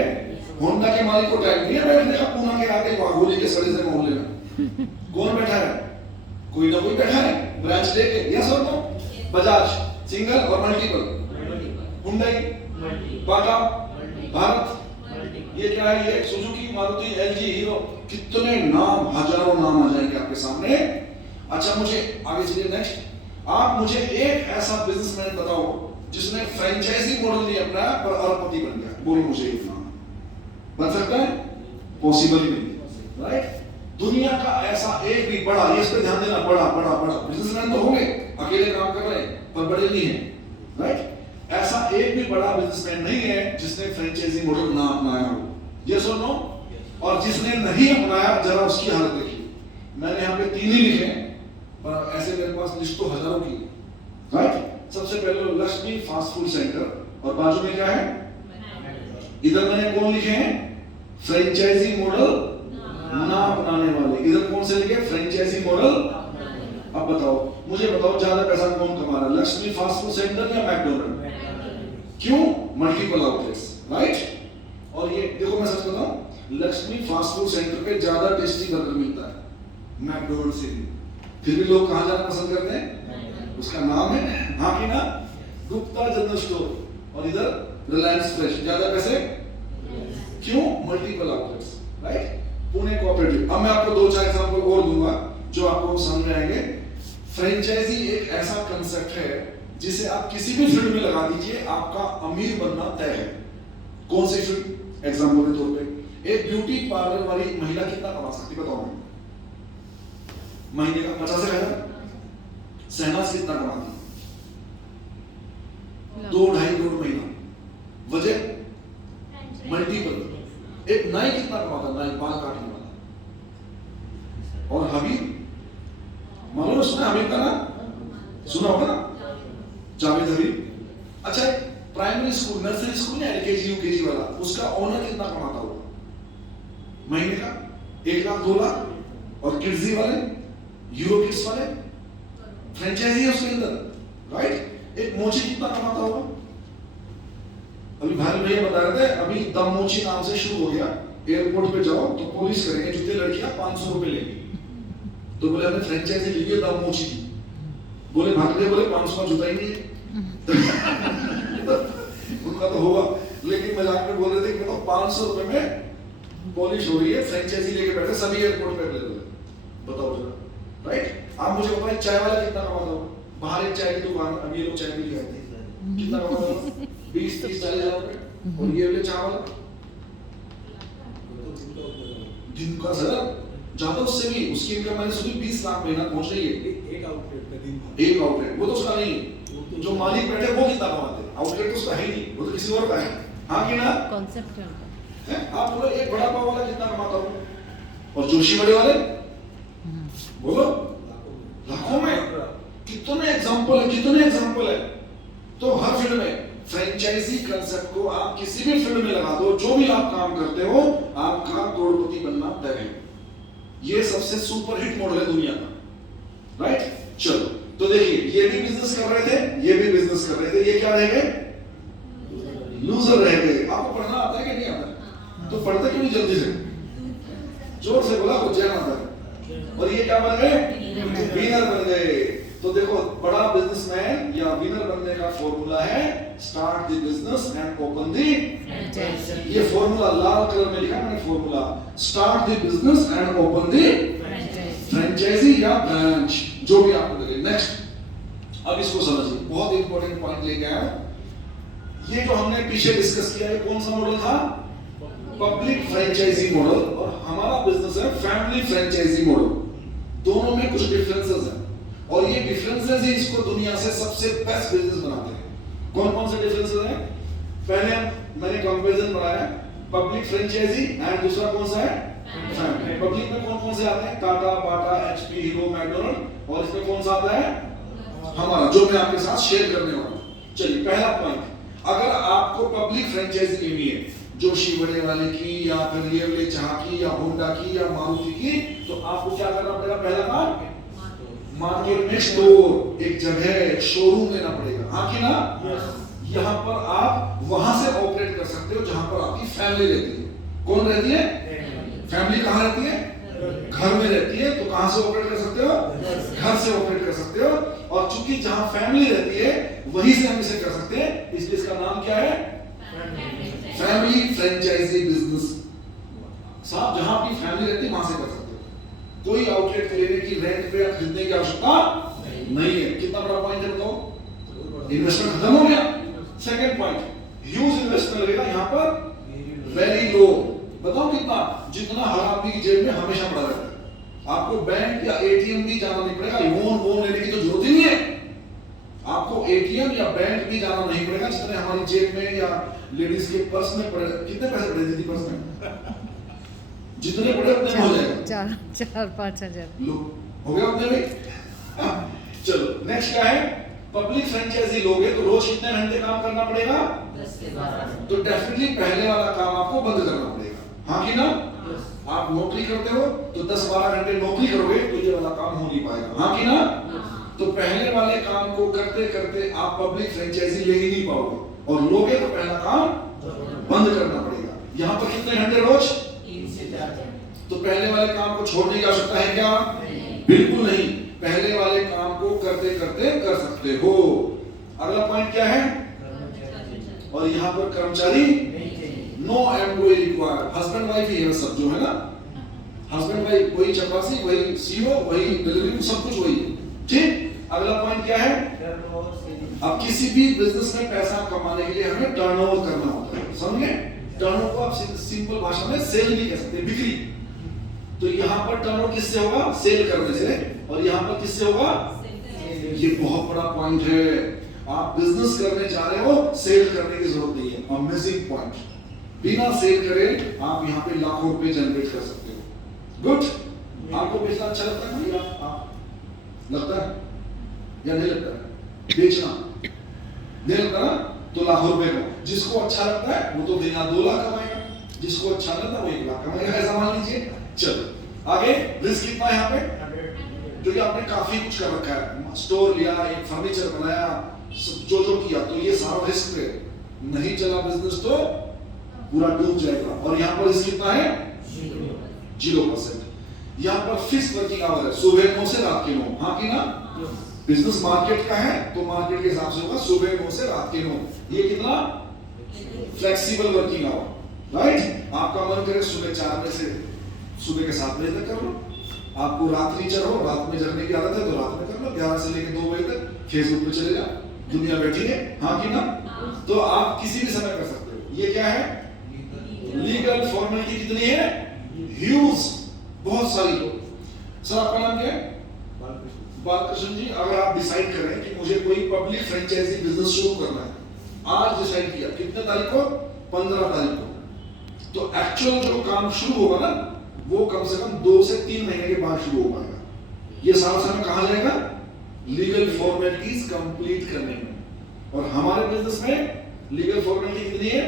होंडा के मालिक को टाइम नहीं है बैठने का पूना के आगे वाघोली के सड़े से मोहल्ले में। कौन बैठा है? कोई ना कोई बैठा है ब्रांच लेके। यस और नो? बजाज सिंगल और मल्टीपल, हुंडई, बाटा, भारत, ये क्या है? ये सुजुकी, मारुति, LG, हीरो, कितने नाम, हजारों नाम आ जाएंगे आपके सामने। अच्छा मुझे आगे चलिए नेक्स्ट। आप मुझे एक ऐसा बिजनेसमैन बताओ जिसने फ्रेंचाइजी मॉडल नहीं अपनाया पर अरबपति बन गया, बोलो मुझे एक नाम बन सकता है? पॉसिबल ही नहीं, राइट? दुनिया का ऐसा एक भी बड़ा, ये इस पे ध्यान देना, बड़ा बड़ा बड़ा बिजनेसमैन तो होंगे, अकेले काम कर रहे हैं पर बड़े नहीं है, राइट? ऐसा एक भी बड़ा बिजनेसमैन नहीं है जिसने फ्रेंचाइजी मॉडल ना अपनाया हो, यस और नो? और जिसने नहीं अपनाया जरा उसकी हालत देखिए। मैंने यहाँ पे 3 ही लिखे हैं पर ऐसे मेरे पास लिस्ट तो हजारों की, राइट? सबसे पहले लक्ष्मी फास्ट फूड सेंटर और बाजू में क्या है? इधर मैंने कौन लिखे हैं? फ्रेंचाइजी मॉडल ना अपनाने वाले। इधर कौन से लिखे? Franchise model. अब बताओ, मुझे बताओ ज्यादा पैसा कौन कमा रहा है, लक्ष्मी फास्ट फूड सेंटर या मैकडोनल्ड? क्यों? Multiple outlets, right? और ये देखो मैं सच बताऊं, लक्ष्मी फास्ट फूड सेंटर पे ज्यादा टेस्टी बर्गर मिलता है मैकडोनल्ड से भी, फिर भी लोग कहां जाना पसंद करते हैं? उसका नाम है, हाँ कि ना, गुप्ता जनरल स्टोर, और इधर रिलायंस फ्रेश। ज्यादा पैसे क्यों? Multiple outlets, right? Pune cooperative. अब मैं आपको 2-4 एग्जांपल और दूंगा जो आपको समझ में आएंगे। फ्रेंचाइजी एक ऐसा कंसेप्ट है जिसे आप किसी भी फील्ड में लगा दीजिए, आपका अमीर बनना तय है। कौन सी फील्ड? एग्जांपल के तौर पे एक ब्यूटी पार्लर वाली महिला कितना कमा सकती है बताओ? महीने का 50,000। शहनाज कितना कमाती? 2-2.5 करोड़ महीना। वजह मल्टीपल। एक नाई कितना कमाता? नाई बाल काटने वाला। और हबीब, मालूम सुना हबीब का नाम? सुना होगा ना, जावेद हबीब। अच्छा, प्राइमरी स्कूल, नर्सरी स्कूल या एलकेजी यूकेजी वाला, उसका ओनर कितना कमाता होगा महीने का? 1 लाख 2 लाख। और किड्जी वाले, यूरो किड्स वाले, फ्रेंचाइजी है उसके अंदर, राइट? एक मोची कितना कमाता होगा? अभी भाई भैया बता रहे थे, अभी दम मोची नाम से शुरू हो गया। एयरपोर्ट पे जाओ तो पुलिस करेंगे, जितने लड़कियां 500 रुपए लेंगी। तो बोले हमने फ्रेंचाइजी ली है दम मोची की। बोले भाग गए, बोले 500 का जूता ही नहीं है। उनका तो होगा, लेकिन मजाक में बोल रहे थे कि मतलब 500 रुपए में पॉलिश हो रही है, फ्रेंचाइजी लेके बैठे, सभी एयरपोर्ट पे अवेलेबल है। बताओ जरा, राइट? आप मुझे बताइए चाय वाला कितना कमाता होगा? बाहर एक चाय की दुकान, अभी ये लोग चाय भी ले आते हैं, कितना कमाता होगा? 20-30-40 हजार रुपए। और ये वाले चाय वाला दिन का सर ज्यादा, उससे भी उसकी इनकम मैंने सुनी 20 लाख महीना पहुंच रही है। एक आउटलेट पे दिन भर। एक आउटलेट, वो तो उसका नहीं है। जो मालिक बैठे वो कितना कमाते हैं? आउटलेट तो उसका है नहीं, वो तो किसी और का है, हाँ कि ना? कॉन्सेप्ट है। आप बोलो एक बड़ा पाव वाला कितना कमाता होगा? और जोशी बड़े वाले बोलो लाखों में। कितने एग्जांपल है। तो हर फील्ड में फ्रेंचाइजी कंसेप्ट को आप किसी भी फील्ड में लगा दो, जो भी आप काम करते हो, आपका करोड़पति बनना तय है। ये सबसे सुपर हिट मॉडल है दुनिया का, राइट? चलो, तो देखिए, ये भी बिजनेस कर रहे थे, ये भी बिजनेस कर रहे थे, ये क्या रह गए? लूजर रह गए। आपको पढ़ना आता है कि नहीं आता? तो पढ़ते क्यों नहीं जल्दी से? जोर से बोला को जय माता। और ये क्या बन गए? विनर बन गए। तो देखो, बड़ा बिजनेसमैन या विनर बनने का फॉर्मूला है start the business and open the. ये फॉर्मूला लाल कलर में लिखा है मैंने, formula start the business and open the franchise या ब्रांच, जो भी आपको लगे। नेक्स्ट, अब इसको समझिए, बहुत इंपॉर्टेंट पॉइंट लेके आया। ये जो हमने पीछे डिस्कस किया है, कौन सा मॉडल था? Public franchise model. और हमारा बिजनेस है फैमिली फ्रेंचाइजी मॉडल। दोनों में कुछ डिफरेंसेस हैं, और ये डिफरेंसेस ही इसको दुनिया से सबसे बेस्ट बिजनेस बनाते हैं। कौन कौन से डिफरेंसेस हैं? पहले मैंने कंपैरिजन बनाया, पब्लिक फ्रेंचाइजी एंड दूसरा कौन सा है? फैमिली। पब्लिक में कौन कौन से आते हैं? टाटा, बाटा, एचपी, हीरो, मैकडॉनल्ड। और इसमें कौन सा आता है? हमारा, जो मैं आपके साथ शेयर करने वाला हूं। चलिए, पहला पॉइंट, अगर आपको पब्लिक फ्रेंचाइजी लेनी है, जोशी बड़े वाले की या फिर ये वाले चाह की या होंडा की या मारुति की, तो आपको क्या करना पड़ेगा? पहला काम, मार्केट में स्टोर, एक जगह, एक शोरूम लेना पड़ेगा, हाँ कि ना? यहाँ पर आप वहां से ऑपरेट कर सकते हो जहां पर आपकी फैमिली रहती है। कौन रहती है? फैमिली कहाँ रहती है? घर में रहती है। तो कहां से ऑपरेट कर सकते हो? घर से ऑपरेट कर सकते हो। और चूंकि जहां फैमिली रहती है वहीं से हम इसे कर सकते हैं, इसलिए इसका नाम क्या है? Family franchise business. साहब, जहां आपकी फैमिली रहती है वहां से कर सकते हो। कोई आउटलेट लेने की, रेंट पे या खरीदने की आवश्यकता नहीं है। कितना बड़ा पॉइंट है बताओ? इन्वेस्टमेंट खत्म हो गया। सेकंड पॉइंट, ह्यूज इन्वेस्टमेंट लगेगा यहाँ पर, वेरी लो। बताओ कितना? जितना हर आदमी की जेब में हमेशा पड़ा रहता है। आपको बैंक या एटीएम भी जाना नहीं पड़ेगा, लोन लेने की तो जरूरत ही नहीं है। आपको एटीएम या बैंक भी जाना नहीं पड़ेगा, जितने हमारी जेब में या लेडीज के पर्स में पड़े। कितने पैसे पड़े दीदी पर्स में? जितने पड़े उतने हो जाएगा। 4-5 लो, हो गया उतने में। चलो नेक्स्ट क्या है? पब्लिक फ्रेंचाइजी लोगे तो रोज कितने घंटे काम करना पड़ेगा? 10 से 12। तो डेफिनेटली पहले वाला काम आपको बंद करना पड़ेगा, हाँ कि ना? आप नौकरी करते हो तो 10-12 घंटे नौकरी करोगे तो ये वाला काम हो नहीं पाएगा, हाँ कि ना? तो पहले वाले काम को करते करते आप पब्लिक फ्रेंचाइजी ले ही नहीं पाओगे, और लोगे तो पहला काम बंद करना पड़ेगा। यहाँ पर कितने घंटे रोज? 3 से 4। तो पहले वाले काम को छोड़ने की आवश्यकता है क्या? बिल्कुल नहीं। पहले वाले काम को करते करते कर सकते हो। अगला पॉइंट क्या है? और यहाँ पर कर्मचारी no employ required. Husband wife ही है सब, जो है ना, हस्बैंड वाइफ, वही चपरासी, वही सीईओ, वही डिलीवरी, सब कुछ वही है। ठीक। अगला पॉइंट क्या है? अब किसी भी बिजनेस में पैसा कमाने के लिए हमें टर्नओवर करना होता है, समझे? टर्नओवर को आप सिंपल भाषा में सेल भी कह सकते हैं, बिक्री। तो यहाँ पर टर्नओवर किससे होगा? सेल करने से। और यहाँ पर किससे होगा? ये बहुत बड़ा पॉइंट है। आप बिजनेस करने जा रहे हो, सेल करने की जरूरत नहीं है। Amazing point. बिना सेल करे आप यहाँ पे लाखों रुपए जनरेट कर सकते हो। गुड। आपको बेचना अच्छा लगता है भैया? लगता है या नहीं लगता है? बेचना नहीं लगता ना? तो लाखों रुपए का, जिसको अच्छा लगता है वो तो दिन 2 लाख कमाएगा, जिसको अच्छा लगता है वो 1 लाख कमाएगा, ऐसा मान लीजिए। चलो आगे। रिस्क कितना है यहाँ पे? क्योंकि आपने काफी कुछ कर रखा है, स्टोर लिया, एक फर्नीचर बनाया, जो किया, तो ये सारा रिस्क है। नहीं चला बिजनेस तो पूरा डूब जाएगा। और यहाँ पर रिस्क कितना है? 0%। यहाँ पर फिक्स वर्किंग आवर है, सुबह 9 से रात के 9, हाँ कि ना? बिजनेस मार्केट का है तो मार्केट के हिसाब से होगा सुबह 9 से रात के 9। ये कितना? Flexible working hour, right? आपका मन करे सुबह 4 बजे से सुबह के 7 बजे तक कर लो। आपको रात्रि चढ़ो, रात में जगने की आदत है तो रात में कर लो, 11 से लेकर 2 बजे तक फेसबुक पे चले जाओ, दुनिया बैठी है, हाँ कि ना? तो आप किसी भी समय कर सकते हो। ये क्या है? लीगल फॉर्मेलिटी कितनी है? ह्यूज, बहुत सारी। सर आपका नाम क्या है? बालकृष्ण जी। अगर आप डिसाइड करें कि मुझे कोई पब्लिक फ्रेंचाइजी बिजनेस शुरू करना है, आज डिसाइड किया, कितने तारीख को? 15 तारीख को, तो एक्चुअल जो काम शुरू होगा ना, वो कम से कम 2 से 3 महीने के बाद शुरू हो पाएगा। ये सारा समय कहाँ जाएगा? लीगल फॉर्मेलिटीज कंप्लीट करने में। और हमारे बिजनेस में लीगल फॉर्मेलिटी कितनी है?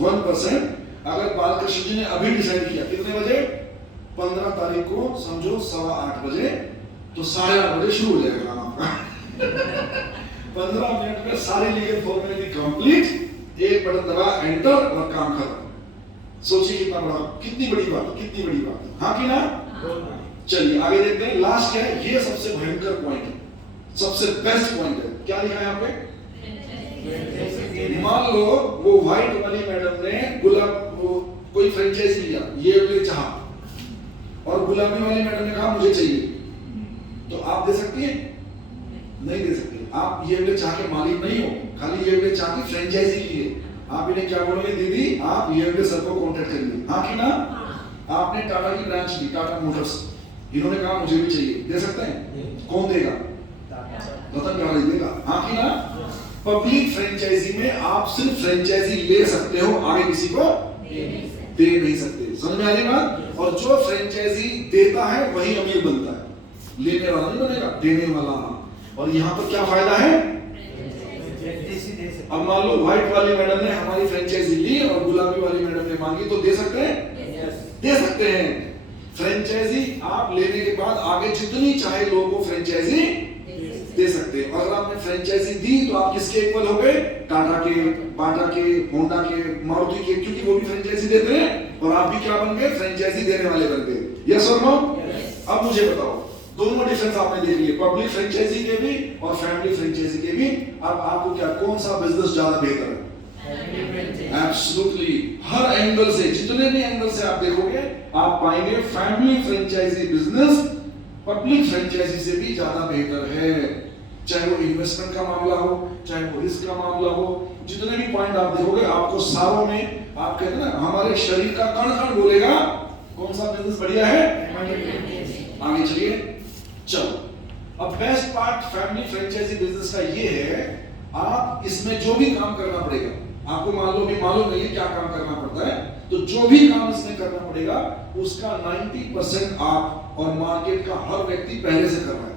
1%। अगर बालकृष्ण जी ने अभी डिसाइड किया, कितने बजे? 15 तारीख को, समझो 8:15 बजे, तो 8:30 बजे शुरू हो जाएगा काम आपका। 15 मिनट में सारी लीगल फॉर्मेलिटी कंप्लीट, एक बटन दबा, एंटर, और काम खत्म। सोचिए कितना बड़ा, कितनी बड़ी बात है, कितनी बड़ी बात है, हाँ कि ना? चलिए आगे देखते हैं। लास्ट क्या है? ये सबसे भयंकर पॉइंट है, सबसे बेस्ट पॉइंट है। क्या लिखा है यहाँ पे? मान लो वो व्हाइट वाली मैडम ने कोई फ्रेंचाइजी लिया, ये वाले चाहा, और गुलाबी वाली मैडम ने कहा मुझे चाहिए, तो आप दे सकती हैं? नहीं दे सकती। आप ये वाले चाह के मालिक नहीं हो, खाली ये वाले चाह की फ्रेंचाइजी लिए। आप इन्हें क्या बोलोगे? दीदी आप ये वाले सर को कॉन्टेक्ट करिए, हाँ कि ना? आपने टाटा की ब्रांच दी, टाटा मोटर्स, इन्होंने कहा मुझे भी चाहिए, दे सकते हैं? कौन देगा? रतन टाटा देगा, हाँ कि ना? पब्लिक फ्रेंचाइजी में आप सिर्फ फ्रेंचाइजी ले सकते हो, आगे किसी को दे नहीं सकते। समझ में आ रही बात? और जो फ्रेंचाइजी देता है वही अमीर बनता है, लेने वाला नहीं बनेगा, देने वाला। और यहाँ पर क्या फायदा है? अब मान लो व्हाइट वाली मैडम ने हमारी फ्रेंचाइजी ली और गुलाबी वाली मैडम ने मांगी, तो दे सकते हैं? दे सकते हैं। फ्रेंचाइजी आप लेने के बाद आगे जितनी चाहे लोगों को फ्रेंचाइजी दे सकते हैं। और अगर आपने फ्रेंचाइजी दी तो आप किसके इक्वल हो गए? टाटा के, बाटा के, होंडा के, मारुति के, क्योंकि वो भी फ्रेंचाइजी देते हैं और आप भी क्या बन गए? फ्रेंचाइजी देने वाले बन गए। यस और नो? अब मुझे बताओ, दोनों डिफरेंस आपने देख लिए, पब्लिक फ्रेंचाइजी के भी और फैमिली फ्रेंचाइजी के भी। अब आपको क्या, कौन सा बिजनेस ज्यादा बेहतर है? एब्सोल्युटली, हर एंगल से, जितने भी एंगल से आप देखोगे, आप पाएंगे family franchise business public franchise से भी ज्यादा बेहतर है, चाहे वो इन्वेस्टमेंट का मामला हो, चाहे वो रिस्क का मामला हो। जितने भी पॉइंट आप देखोगे आपको सारों में, आप कहते हैं ना हमारे शरीर का कण कण बोलेगा कौन सा बिजनेस बढ़िया है। आगे चलिए, चलो अब best part family franchise business का ये है, आप इसमें जो भी काम करना पड़ेगा, आपको मालूम नहीं है क्या काम करना पड़ता है, तो जो भी काम इसमें करना पड़ेगा उसका 90% आप और मार्केट का हर व्यक्ति पहले से कर रहा है।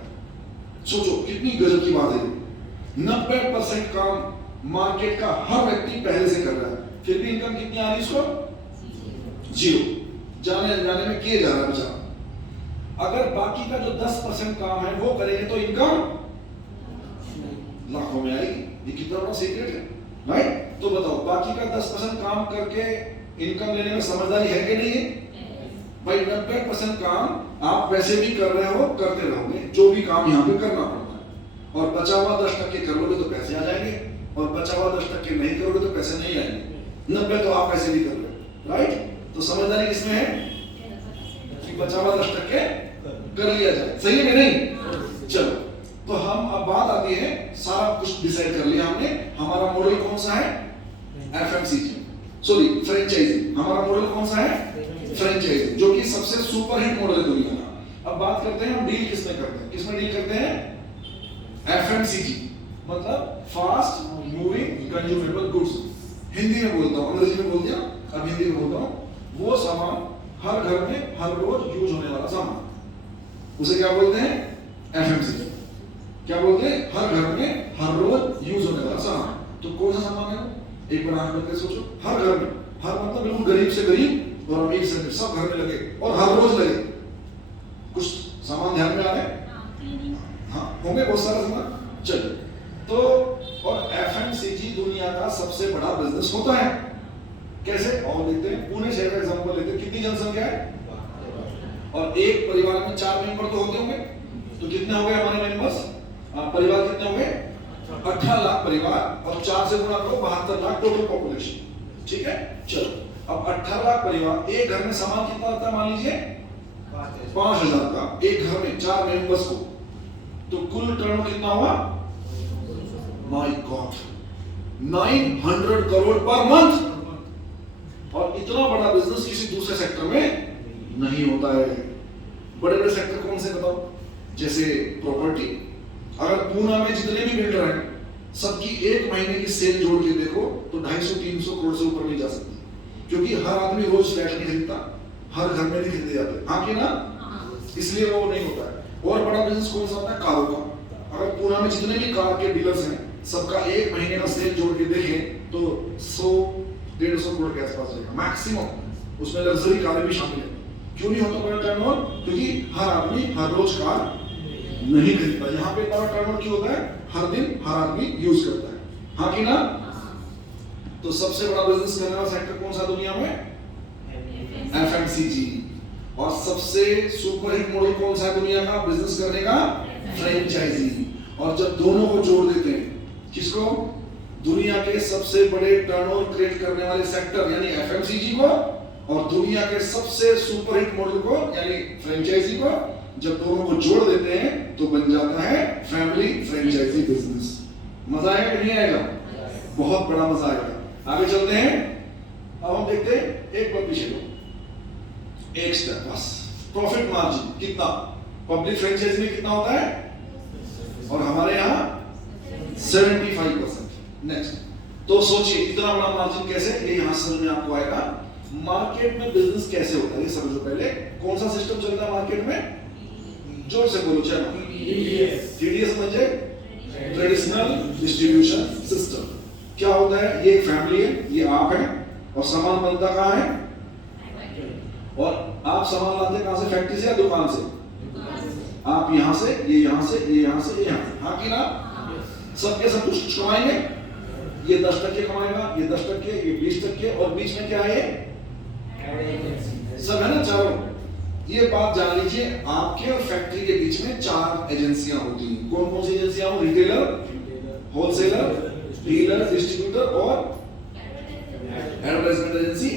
सोचो कितनी गजब की बात है, 90% काम मार्केट का हर व्यक्ति पहले से कर रहा है, फिर भी इनकम कितनी आ रही इसको? 0। जाने अनजाने में किए जा रहा है बेचारा। अगर बाकी का जो 10% काम है वो करेंगे तो इनकम लाखों में आएगी। ये कितना बड़ा सीक्रेट है, राइट? तो बताओ बाकी का 10% काम करके इनकम लेने में समझदारी है कि नहीं है? भाई 90% काम आप वैसे भी कर रहे हो, करते रहोगे, जो भी काम यहाँ पे करना पड़ता है, और बचा हुआ 10% कर लोगे तो पैसे आ जाएंगे, और बचा हुआ 10% नहीं करोगे तो पैसे नहीं आएंगे। 90 तो आप वैसे भी कर रहे हो, राइट? तो समझदारी किसमें है कि बचा हुआ 10% कर लिया जाए, सही है कि नहीं? चलो, तो हम अब बात आती है, सारा कुछ डिसाइड कर लिया हमने, हमारा मॉडल कौन सा है? FMCG, sorry franchise. हमारा मॉडल कौन सा है? फ्रेंचाइजी, जो कि सबसे सुपर हिट मॉडल है दुनिया का। अब बात करते हैं हम डील किसमें करते हैं, किसमें डील करते हैं? एफएमसीजी, मतलब fast moving consumable goods. Hindi में बोलता हूँ, अंग्रेजी में बोल दिया, अब हिंदी में बोलता हूँ। वो सामान हर घर में हर रोज यूज होने वाला सामान, उसे क्या बोलते हैं? एफएमसीजी। क्या बोलते हैं? हर घर में हर रोज यूज होने वाला सामान। तो कौन सा सामान है? एक बार आंख बंद करके सोचो, हर घर में, हर मतलब बिल्कुल गरीब से गरीब और अमीर से अमीर, सब घर में लगे और हर रोज लगे। कुछ सामान ध्यान में आ रहे हैं? हाँ, होंगे बहुत सारे सामान। चलिए, तो और एफएमसीजी दुनिया का सबसे बड़ा बिजनेस होता है। कैसे? और देखते हैं, पुणे शहर का एग्जांपल लेते हैं। कितनी जनसंख्या है? और एक परिवार में 4 मेंबर तो होते होंगे, तो कितने हो गए हमारे मेंबर्स? परिवार कितने हो गए? 18 लाख परिवार, और 4 से गुणा करो 72 लाख टोटल पॉपुलेशन। ठीक है, चलो अब 18 लाख परिवार, एक घर में सामान कितना आता है मान लीजिए? 5000 का, एक घर में 4 मेंबर्स को, तो कुल टर्नओवर कितना हुआ? My God, 900 crore per month. और इतना बड़ा बिजनेस किसी दूसरे सेक्टर में नहीं होता है। बड़े बड़े सेक्टर कौन से बताओ? जैसे प्रॉपर्टी, अगर पूना में जितने भी बिल्डर हैं सबकी एक महीने की सेल जोड़ के देखो तो 250-300 करोड़ से ऊपर नहीं जा सकती, क्योंकि हर आदमी रोज फ्लैट नहीं खरीदता, हर घर में नहीं खरीदे जाते, हाँ कि ना? इसलिए वो नहीं होता है। और बड़ा बिजनेस कौन सा होता है? कारों का। अगर पूना में जितने भी कार के डीलर्स हैं सबका एक महीने का सेल जोड़ के देखें तो 100-150 करोड़ के आसपास जाएगा मैक्सिमम। उसमें लग्जरी कारें भी शामिल है। क्यों नहीं होता बड़ा टर्नओवर? क्योंकि हर आदमी हर रोज कार नहीं खरीदता। यहाँ पे बड़ा टर्नओवर क्यों होता है? हर दिन हर आदमी यूज करता है, हाँ कि ना? तो सबसे बड़ा बिजनेस करने वाला सेक्टर कौन सा दुनिया में? एफएमसीजी। और सबसे सुपर हिट मॉडल कौन सा है दुनिया का बिजनेस करने का? फ्रेंचाइजी। और जब दोनों को जोड़ देते हैं, किसको? दुनिया के सबसे बड़े टर्नओवर क्रिएट करने वाले सेक्टर यानी एफएमसीजी को, और दुनिया के सबसे सुपर हिट मॉडल को यानी फ्रेंचाइजी को, जब दोनों को जोड़ देते हैं तो बन जाता है फैमिली फ्रेंचाइजी बिजनेस। मजा आएगा कि नहीं आएगा? बहुत बड़ा मजा आएगा। आगे चलते हैं, अब हम देखते हैं, एक बार पीछे लो, एक स्टेप बस। प्रॉफिट मार्जिन कितना पब्लिक फ्रेंचाइजी में कितना होता है? और हमारे यहाँ 75%। नेक्स्ट, तो सोचिए इतना बड़ा मार्जिन कैसे? ये यहां समझ में आपको आएगा। मार्केट में बिजनेस कैसे होता है ये समझो पहले। कौन सा सिस्टम चलता है मार्केट में? जोर से बोलो, चलो। TDS समझे? Traditional distribution system. क्या होता है? ये एक फैमिली है, ये आप हैं, और सामान बनता कहाँ है? और आप सामान लाते कहाँ से? फैक्ट्री से या दुकान से? आप यहाँ से, ये यहाँ से, ये यहाँ से, ये यहाँ से, हाँ कि ना? सबके सब कुछ कमाएंगे। ये 10% कमाएगा, ये 10%, ये 20%, और बीच में क्या है? सब है ना चारों। ये बात जान लीजिए, आपके और फैक्ट्री के बीच में 4 एजेंसियां होती हैं। कौन कौन सी एजेंसियां? रिटेलर, होलसेलर, डीलर, डिस्ट्रीब्यूटर और एडवर्टाइजमेंट एजेंसी।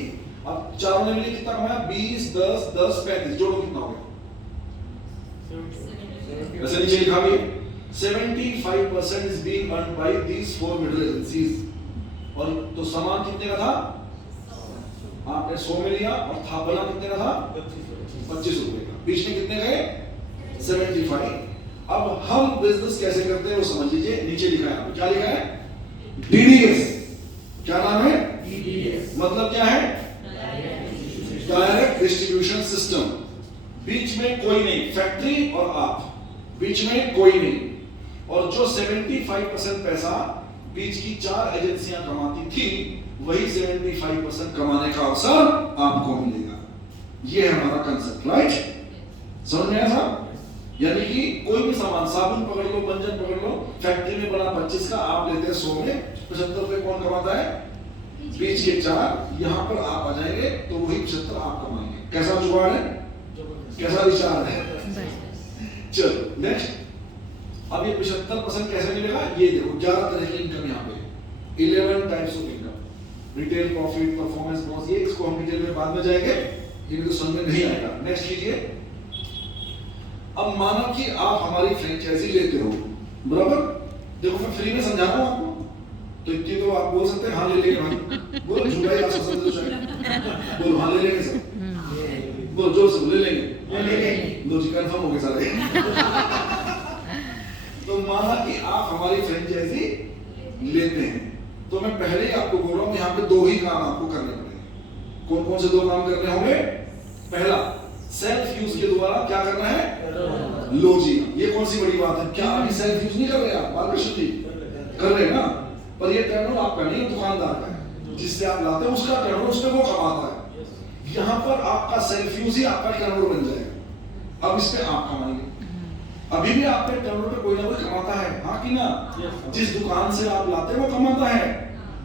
अब चारों ने मिलकर कितना कमाया? 20, 10, 10, 35, जोड़ो कितना हो गया? वैसे नीचे लिखा भी है 75% is being earned by these four middle agencies। और तो सामान कितने का था? आपने 100 में लिया और था बना कितने का था? 25 रुपए का। बीच में कितने गए? 75। अब हम बिजनेस कैसे करते हैं वो समझ लीजिए, नीचे लिखा है। क्या लिखा है? DDS। क्या नाम है? DDS। मतलब क्या है? Direct distribution system. बीच में कोई नहीं, फैक्ट्री और आप, बीच में कोई नहीं। और जो 75% पैसा बीच की 4 एजेंसियां कमाती थी, वही 75% कमाने का अवसर आपको मिलेगा। ये है हमारा कंसेप्ट, राइट? समझ में आया साहब? यानी कि कोई भी सामान, साबुन पकड़ लो, मंजन पकड़ लो, फैक्ट्री में बना 25 का, आप लेते हैं 100 में, 75 रुपए कौन कमाता है? बीच के 4। यहाँ पर आप आ जाएंगे तो वही 75 आप कमाएंगे। कैसा जुगाड़ है? कैसा विचार है? चलो नेक्स्ट। अब ये 75% कैसे मिलेगा? ये देखो 11 तरह की इनकम यहाँ पे, 11 types of income, retail profit, performance bonus, ये इसको हम डिटेल में बाद में जाएंगे, ये तो समझ में नहीं आएगा। नेक्स्ट कीजिए। अब मानो कि आप हमारी फ्रेंचाइजी लेते हो, बराबर? देखो मैं फ्री में समझा रहा हूँ आपको, तो इतनी तो आप बोल सकते हैं हाँ ले लेंगे भाई, बोलो झूठा ही आप समझ लो शायद, बोलो हाँ ले लेंगे सर, बोलो जोर से ले लेंगे, लो जी कंफर्म हो गए सारे। तो माना कि आप हमारी फ्रेंचाइजी लेते हैं, तो मैं पहले ही आपको बोल रहा हूँ यहाँ पे 2 ही काम आपको करने पड़ेंगे। कौन कौन से 2 काम करने होंगे? पहला, सेल्फ यूज के द्वारा क्या करना है? लो जी, ये कौन सी बड़ी बात है? क्या अभी सेल्फ यूज नहीं कर रहे आप? बालकृष्ण जी कर रहे हैं ना, पर ये टर्नओवर आपका नहीं है, दुकानदार का है, जिससे आप लाते हैं उसका टर्नओवर, उसमें वो कमाता है। यहाँ पर आपका सेल्फ यूज ही आपका टर्नओवर बन जाएगा। अब इस पे आप कमाएंगे। अभी भी आपके टर्नओवर पे कोई ना कोई कमाता है, हाँ कि ना? जिस दुकान से आप लाते हैं वो कमाता है,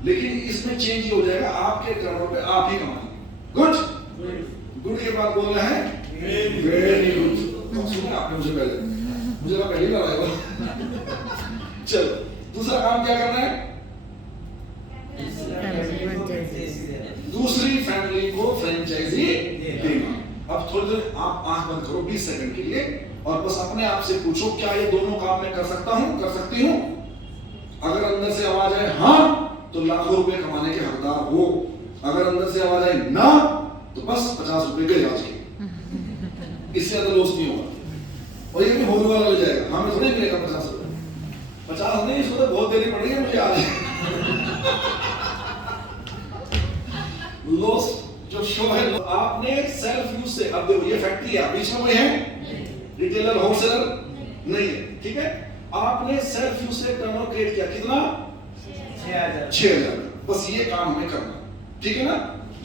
लेकिन इसमें चेंज ही हो जाएगा, आपके टर्नओवर पे आप ही कमाएंगे। गुड। गुड के बाद बोल रहे हैं वेरी गुड। सुना आपने मुझे पहले, मुझे ना पहली बार आया। चलो दूसरा काम क्या करना है? दूसरी फैमिली को फ्रेंचाइजी देना। अब थोड़ी देर आप आंख बंद करो 20 सेकंड के लिए और बस अपने आप से पूछो, क्या ये दोनों काम मैं कर सकता हूं, कर सकती हूं? अगर अंदर से आवाज आए हाँ, तो लाखों रुपए कमाने के हकदार हो। अगर अंदर से आवाज आए ना, तो बस 50 रुपए गए आज के, इससे ज्यादा लॉस नहीं होगा। और ये भी होने वाला ले जाएगा, हमें थोड़ी मिलेगा 50 रुपए। 50 नहीं, इसको तो बहुत देनी पड़ेगी मुझे आज। लॉस जो शो है, आपने सेल्फ यूज से, अब देखो ये फैक्ट्री है, बीच में कोई है? रिटेलर, होलसेलर नहीं है, ठीक है? आपने सेल्फ यूज से टर्नओवर क्रिएट किया, कितना? 6000। बस ये काम हमें करना, ठीक है ना?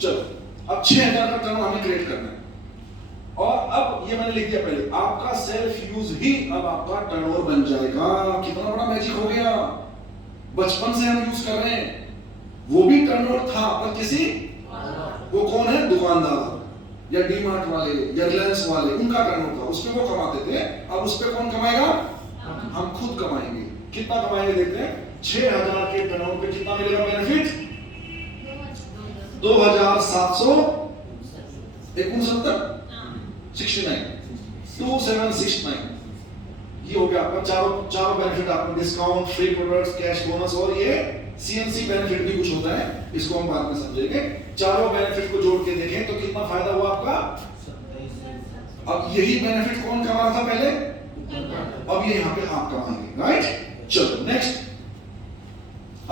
चलो अब 6000 का टर्नओवर हमें क्रिएट करना है। और अब ये मैंने लिख दिया पहले, आपका सेल्फ यूज ही अब आपका टर्नओवर बन जाएगा। कितना बड़ा मैजिक हो गया। बचपन से हम यूज कर रहे हैं, वो भी टर्नओवर था पर किसी, वो कौन है? दुकानदार या डीमार्ट वाले या रिलायंस वाले, उनका टर्नओवर था, उसपे वो कमाते थे। अब उसपे कौन कमाएगा? हम खुद कमाएंगे। कितना कमाएंगे देखते हैं। 6000 के टर्नओवर पे कितना मिलेगा बेनिफिट? 2769 ये हो गया आपका। चारों बेनिफिट आपको, discount, free products, cash bonus और ये सीएनसी बेनिफिट भी कुछ होता है, इसको हम बाद में समझेंगे। चारों बेनिफिट को जोड़ के देखें तो कितना फायदा हुआ आपका? अब यही बेनिफिट कौन कमा रहा था पहले? अब ये यहाँ पे आप कमाएंगे, राइट? चलो नेक्स्ट।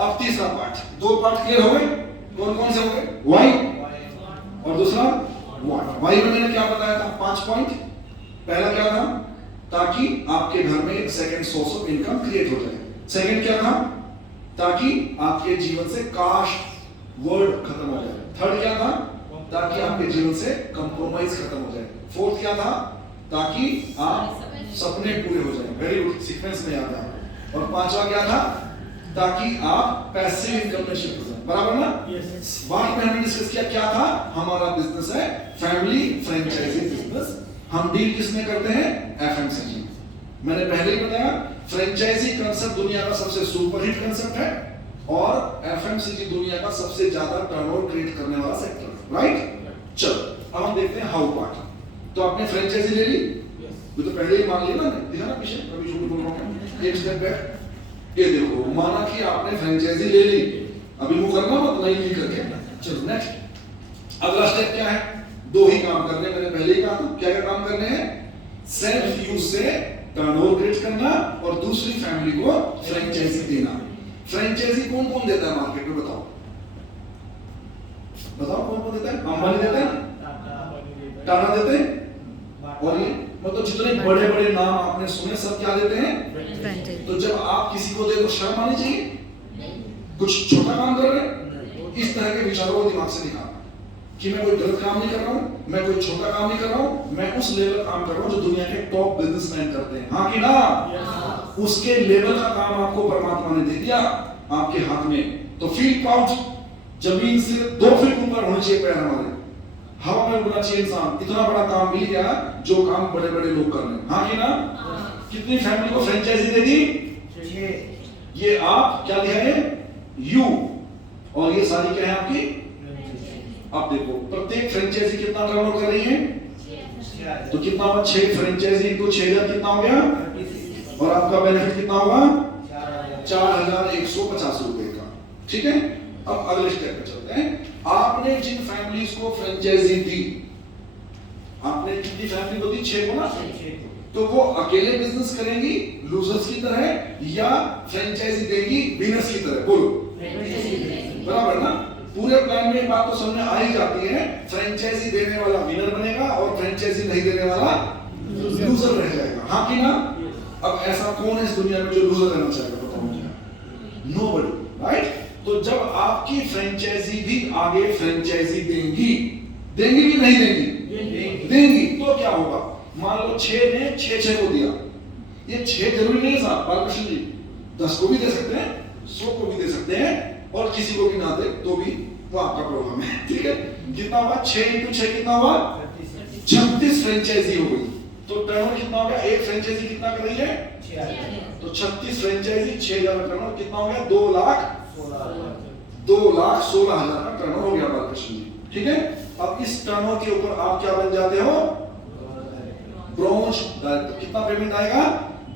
अब तीसरा पार्ट, 2 पार्ट क्लियर हो गए। कौन कौन से हो गए? वाई और दूसरा व्हाट। वाई में मैंने क्या बताया था? 5 पॉइंट। पहला क्या था? ताकि आपके घर में एक second source of income create हो जाए। सेकंड क्या था? ताकि आपके जीवन से काश वर्ड खत्म हो जाए। थर्ड क्या था? ताकि आपके जीवन से कंप्रोमाइज खत्म हो जाए। फोर्थ क्या था? ताकि आप सपने पूरे हो जाए। वेरी गुड, सीक्वेंस में याद है। और पांचवा क्या था? ताकि आप पैसिव इनकम में शिफ्ट हो जाए। बराबर ना? बाद में हमने डिस्कस किया क्या था? हमारा बिजनेस है फैमिली फ्रेंचाइजी बिजनेस। हम डील किसमें करते हैं? एफएमसीजी। मैंने पहले ही बताया फ्रेंचाइजी कंसेप्ट दुनिया का सबसे सुपरहिट कंसेप्ट है और एफएमसीजी दुनिया का सबसे ज्यादा टर्नओवर क्रिएट करने वाला सेक्टर है, राइट? चलो अब हम देखते हैं हाउ पार्ट। तो आपने फ्रेंचाइजी ले ली, ये तो पहले ही मान लिया ना, देखा ना पीछे, अभी झूठ बोल रहा हूँ। एक स्टेप बैक, ये देखो माना कि आपने फ्रेंचाइजी ले ली, अभी वो करना मत नहीं करके। चलो नेक्स्ट, अगला स्टेप क्या है? दो ही काम करने, मैंने पहले ही कहा था क्या क्या काम करने हैं? सेल्फ यूज से टर्नओवर क्रिएट करना और दूसरी फैमिली को फ्रेंचाइजी देना। फ्रेंचाइजी कौन कौन देता है मार्केट में? बताओ बताओ कौन कौन देता है? अंबानी देते हैं, टाटा देते हैं, और ये मतलब जितने बड़े बड़े नाम आपने सुने सब क्या देते हैं? फ्रेंचाइजी। तो जब आप किसी को दे तो शर्म आनी चाहिए? कुछ छोटा काम कर रहे हैं, इस तरह के विचारों को दिमाग से निकालना कि मैं कोई गलत काम नहीं कर रहा हूँ, मैं कोई छोटा काम नहीं कर रहा हूँ, मैं उस लेवल काम कर रहा हूँ जो दुनिया के टॉप बिजनेसमैन करते हैं। हाँ कि ना? उसके लेवल का काम आपको परमात्मा ने दे दिया आपके हाथ में, तो फील प्राउड। जमीन से 2 फीट ऊपर होने चाहिए पैर हमारे, हवा में उड़ना चाहिए इंसान। इतना बड़ा काम मिल गया जो काम बड़े बड़े लोग कर रहे हैं। हाँ कि ना? कितनी फैमिली को फ्रेंचाइजी दे दी? ये आप क्या दिया है? यू, और ये सारी क्या है आपकी? अब देखो प्रत्येक फ्रेंचाइजी कितना टर्नओवर कर रही है? तो कितना हुआ? 6 फ्रेंचाइजी तो 6000 कितना हो गया? और आपका बेनिफिट कितना होगा? 4150 रुपए का। ठीक है, अब अगले स्टेप पे चलते हैं। आपने जिन फैमिलीज को फ्रेंचाइजी दी, आपने कितनी फैमिली को दी? 6 को ना? तो वो अकेले बिजनेस करेंगी लूजर्स की तरह या फ्रेंचाइजी देंगी विनर्स की तरह? बोलो बराबर ना? पूरे प्लान में बात तो समझ आ ही जाती है, फ्रेंचाइजी देने वाला विनर बनेगा और फ्रेंचाइजी नहीं देने वाला लूजर रह जाएगा। हाँ कि ना? अब ऐसा कौन है इस दुनिया में जो लूजर रहना चाहेगा? बताओ मुझे। Nobody, right? तो जब आपकी फ्रेंचाइजी भी आगे फ्रेंचाइजी देंगी कि नहीं देंगी? देंगी। तो क्या होगा? मान लो 6 ने 6 को दिया, ये 6 जरूरी नहीं है साहब, बालकृष्ण जी 10 को भी दे सकते हैं, 100 को भी दे सकते हैं, और किसी को भी ना दे तो भी वो आपका प्रॉब्लम है। ठीक है, कितना हुआ? 6 × 6 कितना हुआ? 36 फ्रेंचाइजी हो गई। तो टर्नओवर कितना हो गया? एक फ्रेंचाइजी कितना कर रही है? 6,000। तो 36 फ्रेंचाइजी 6,000 का टर्नओवर कितना हो गया? 2,16,000 का टर्नओवर हो गया बालकृष्ण जी। ठीक है, अब इस टर्नओवर के ऊपर आप क्या बन जाते हो? Bronze director. कितना पेमेंट आएगा?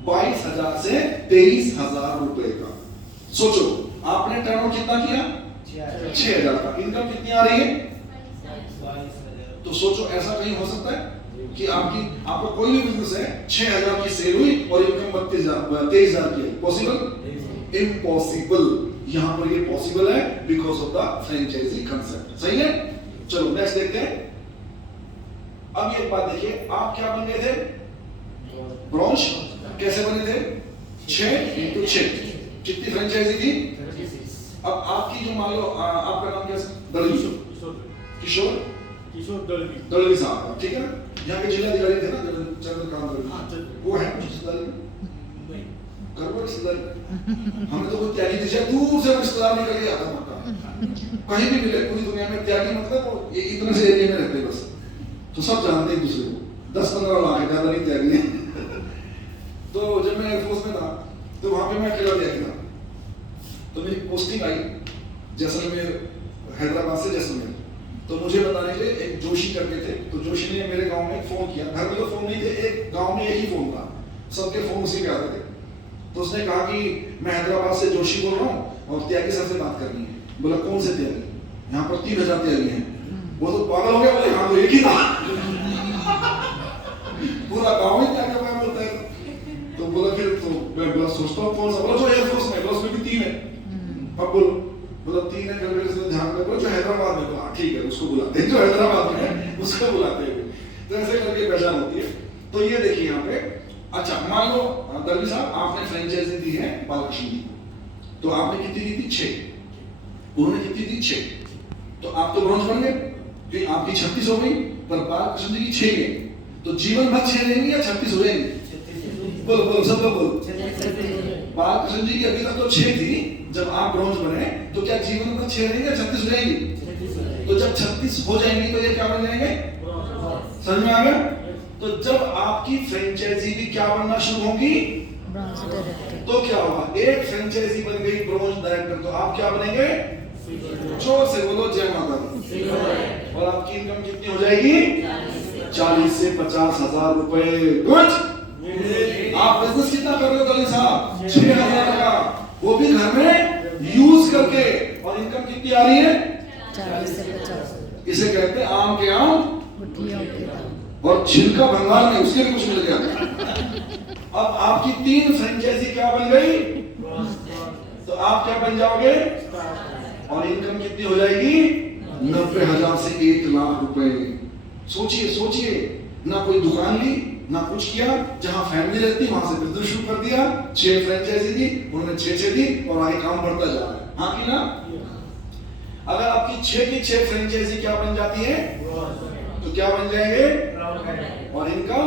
22,000 से 23,000 रुपए का। सोचो आपने टर्नओवर कितना किया? 6,000 का। इनकम कितनी आ रही है? 22,000। तो सोचो ऐसा कहीं हो सकता है कि आपका कोई भी बिजनेस है, 6,000 की सेल हुई और इनकम 23,000 की है? पॉसिबल? इम्पॉसिबल। यहां पर ये पॉसिबल है because of the franchise concept. सही है? चलो नेक्स्ट देखते हैं। अब एक बात देखिए, आप क्या बन गए थे? ब्रॉन्ज। कैसे बने थे? 6 × 6। कितनी फ्रेंचाइजी थी? अब आपकी जो मान लो आपका नाम क्या है? दलवी। किशोर दलवी साहब। ठीक है, यहाँ के जिलाधिकारी थे ना चंद्रकांत दलवी, वो है हमें तो कोई त्यागी दीजिए, दूर से रिश्तेदार निकल के आता पक्का, कहीं भी मिले पूरी दुनिया में त्यागी मतलब ये इतने से एरिया में रहते बस, तो सब जानते हैं दूसरे को। 10-15 लाख है, ज्यादा नहीं त्यागी है। तो जब मैं एयरफोर्स में था तो वहां पे मैं अकेला त्यागी था। तो मेरी पोस्टिंग आई जैसलमेर, हैदराबाद से जैसलमेर। तो मुझे बताने के लिए एक जोशी करके थे, तो जोशी ने मेरे गांव में फोन किया। घर में तो फोन नहीं थे, एक गांव में एक ही फोन था, सबके फोन उसी पे आते थे। तो उसने कहा कि मैं हैदराबाद से जोशी बोल रहा हूँ और त्यागी सर से बात करनी है। बोला कौन से त्यागी? यहाँ पर 3,000 त्यागी हैं। वो तो पागल हो गया, बोले हाँ तो एक ही था। पूरा गाँव ही त्यागी मैं बोलता है। तो बोला फिर तो मैं बोला सोचता हूँ कौन सा? बोला जो एयरफोर्स में, बोला उसमें भी 3 है। अब बोला 3 है, फिर ध्यान में बोला जो हैदराबाद में। बोला ठीक है उसको बुलाते हैं, जो हैदराबाद में है उसको बुलाते हैं। तो ऐसे करके पहचान होती है। तो ये देखिए यहाँ पे, अच्छा मान लो दलवी साहब आपने फ्रेंचाइजी दी है बालकृष्ण जी को, तो आपने कितनी दी थी? 6। उन्होंने कितनी दी? 6। तो आप तो ब्रॉन्ज बन गए क्योंकि आपकी 36 हो गई, पर बालकृष्ण जी की 6 है। तो जीवन भर 6 रहेंगी या 36 हो जाएंगी? बोलो सब लोग बोलो। बालकृष्ण जी की अभी तक तो 6 थी, जब आप ब्रॉन्ज बने तो क्या जीवन भर 6 रहेंगे या 36 हो जाएंगी? तो जब 36 हो जाएंगी तो ये क्या बन जाएंगे? समझ में आ गया? तो जब आपकी फ्रेंचाइजी भी क्या बनना शुरू होगी? Bronze director. तो क्या होगा? एक फ्रेंचाइजी बन गई ब्रॉन्ज डायरेक्टर, तो आप क्या बनेंगे? जोर से बोलो जय माता दी। और आपकी इनकम कितनी हो जाएगी? 40 से 50,000 रुपए। गुड। आप बिजनेस कितना कर रहे हो दलित साहब? 6,000 का, वो भी घर में यूज करके, और इनकम कितनी आ रही है? 40 से 50। इसे कहते हैं आम के आम गुठलियों के दाम। और छिलका भंगार में उसके भी कुछ मिल गया। अब आपकी 3 फ्रेंचाइजी क्या बन गई? तो आप क्या बन जाओगे? और इनकम कितनी हो जाएगी? 90,000 से 1 लाख रुपए। सोचिए सोचिए, ना कोई दुकान ली, ना कुछ किया, जहां फैमिली रहती वहां से बिजनेस शुरू कर दिया। 6 फ्रेंचाइजी दी, उन्होंने 6 दी, और आगे काम बढ़ता जा रहा है। हाँ कि ना? अगर आपकी 6 की 6 फ्रेंचाइजी क्या बन जाती है, तो क्या बन जाएंगे? और इनकम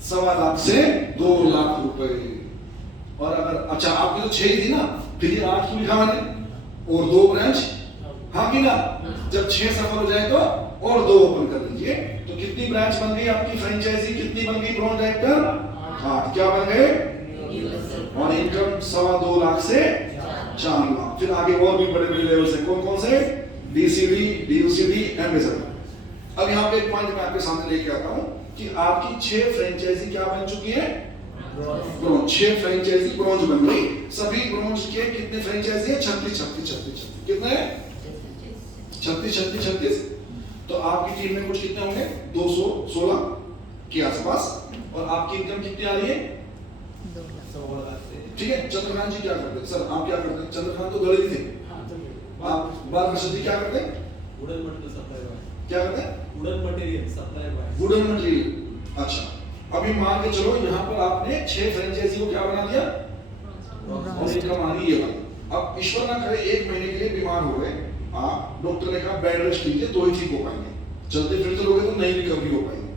1.25 लाख से 2 लाख रुपए। और अगर अच्छा आपकी तो 6 थी ना, फिर ये 8 क्यों लिखा मैंने? और 2 ब्रांच। हाँ कि ना? जब 6 सफल हो जाए तो और 2 ओपन कर लीजिए। तो कितनी ब्रांच बन गई आपकी फ्रेंचाइजी? कितनी बन गई ब्रांच डायरेक्टर? 8। क्या बन गए? और इनकम 2.25 लाख से 4 लाख। फिर आगे और भी बड़े बड़े लेवल से, कौन कौन से? DCD, DUCD, MSM. अब यहाँ पे एक पॉइंट मैं आपके सामने लेके आता हूँ कि आपकी 6 फ्रेंचाइजी क्या बन चुकी है? ब्रॉन्ज। 6 फ्रेंचाइजी ब्रॉन्ज बन गई। सभी ब्रॉन्ज के कितने फ्रेंचाइजी है? 36। कितने? 36। तो आपकी टीम में कुछ कितने होंगे? 216 के आसपास। और आपकी इनकम कितनी आ रही है? 2 लाख। ठीक है। चंद्रकांत जी क्या करते हैं? सर आप क्या करते हैं? चंद्रकांत तो दलित थे, आप बालकृष्ण जी क्या करते हैं? Wooden material supply bye. क्या करते हैं? Wooden material supply bye. Wooden material. अच्छा, अभी मान के चलो यहाँ पर आपने 6 फ्रेंचाइजी को क्या बना दिया? और इनकम आ रही है। अब ईश्वर ना करे 1 महीने के लिए बीमार हो गए आप, डॉक्टर ने कहा बेड रेस्ट लीजिए तो ही ठीक हो पाएंगे, चलते फिरते रहोगे तो नहीं रिकवरी हो पाएगी,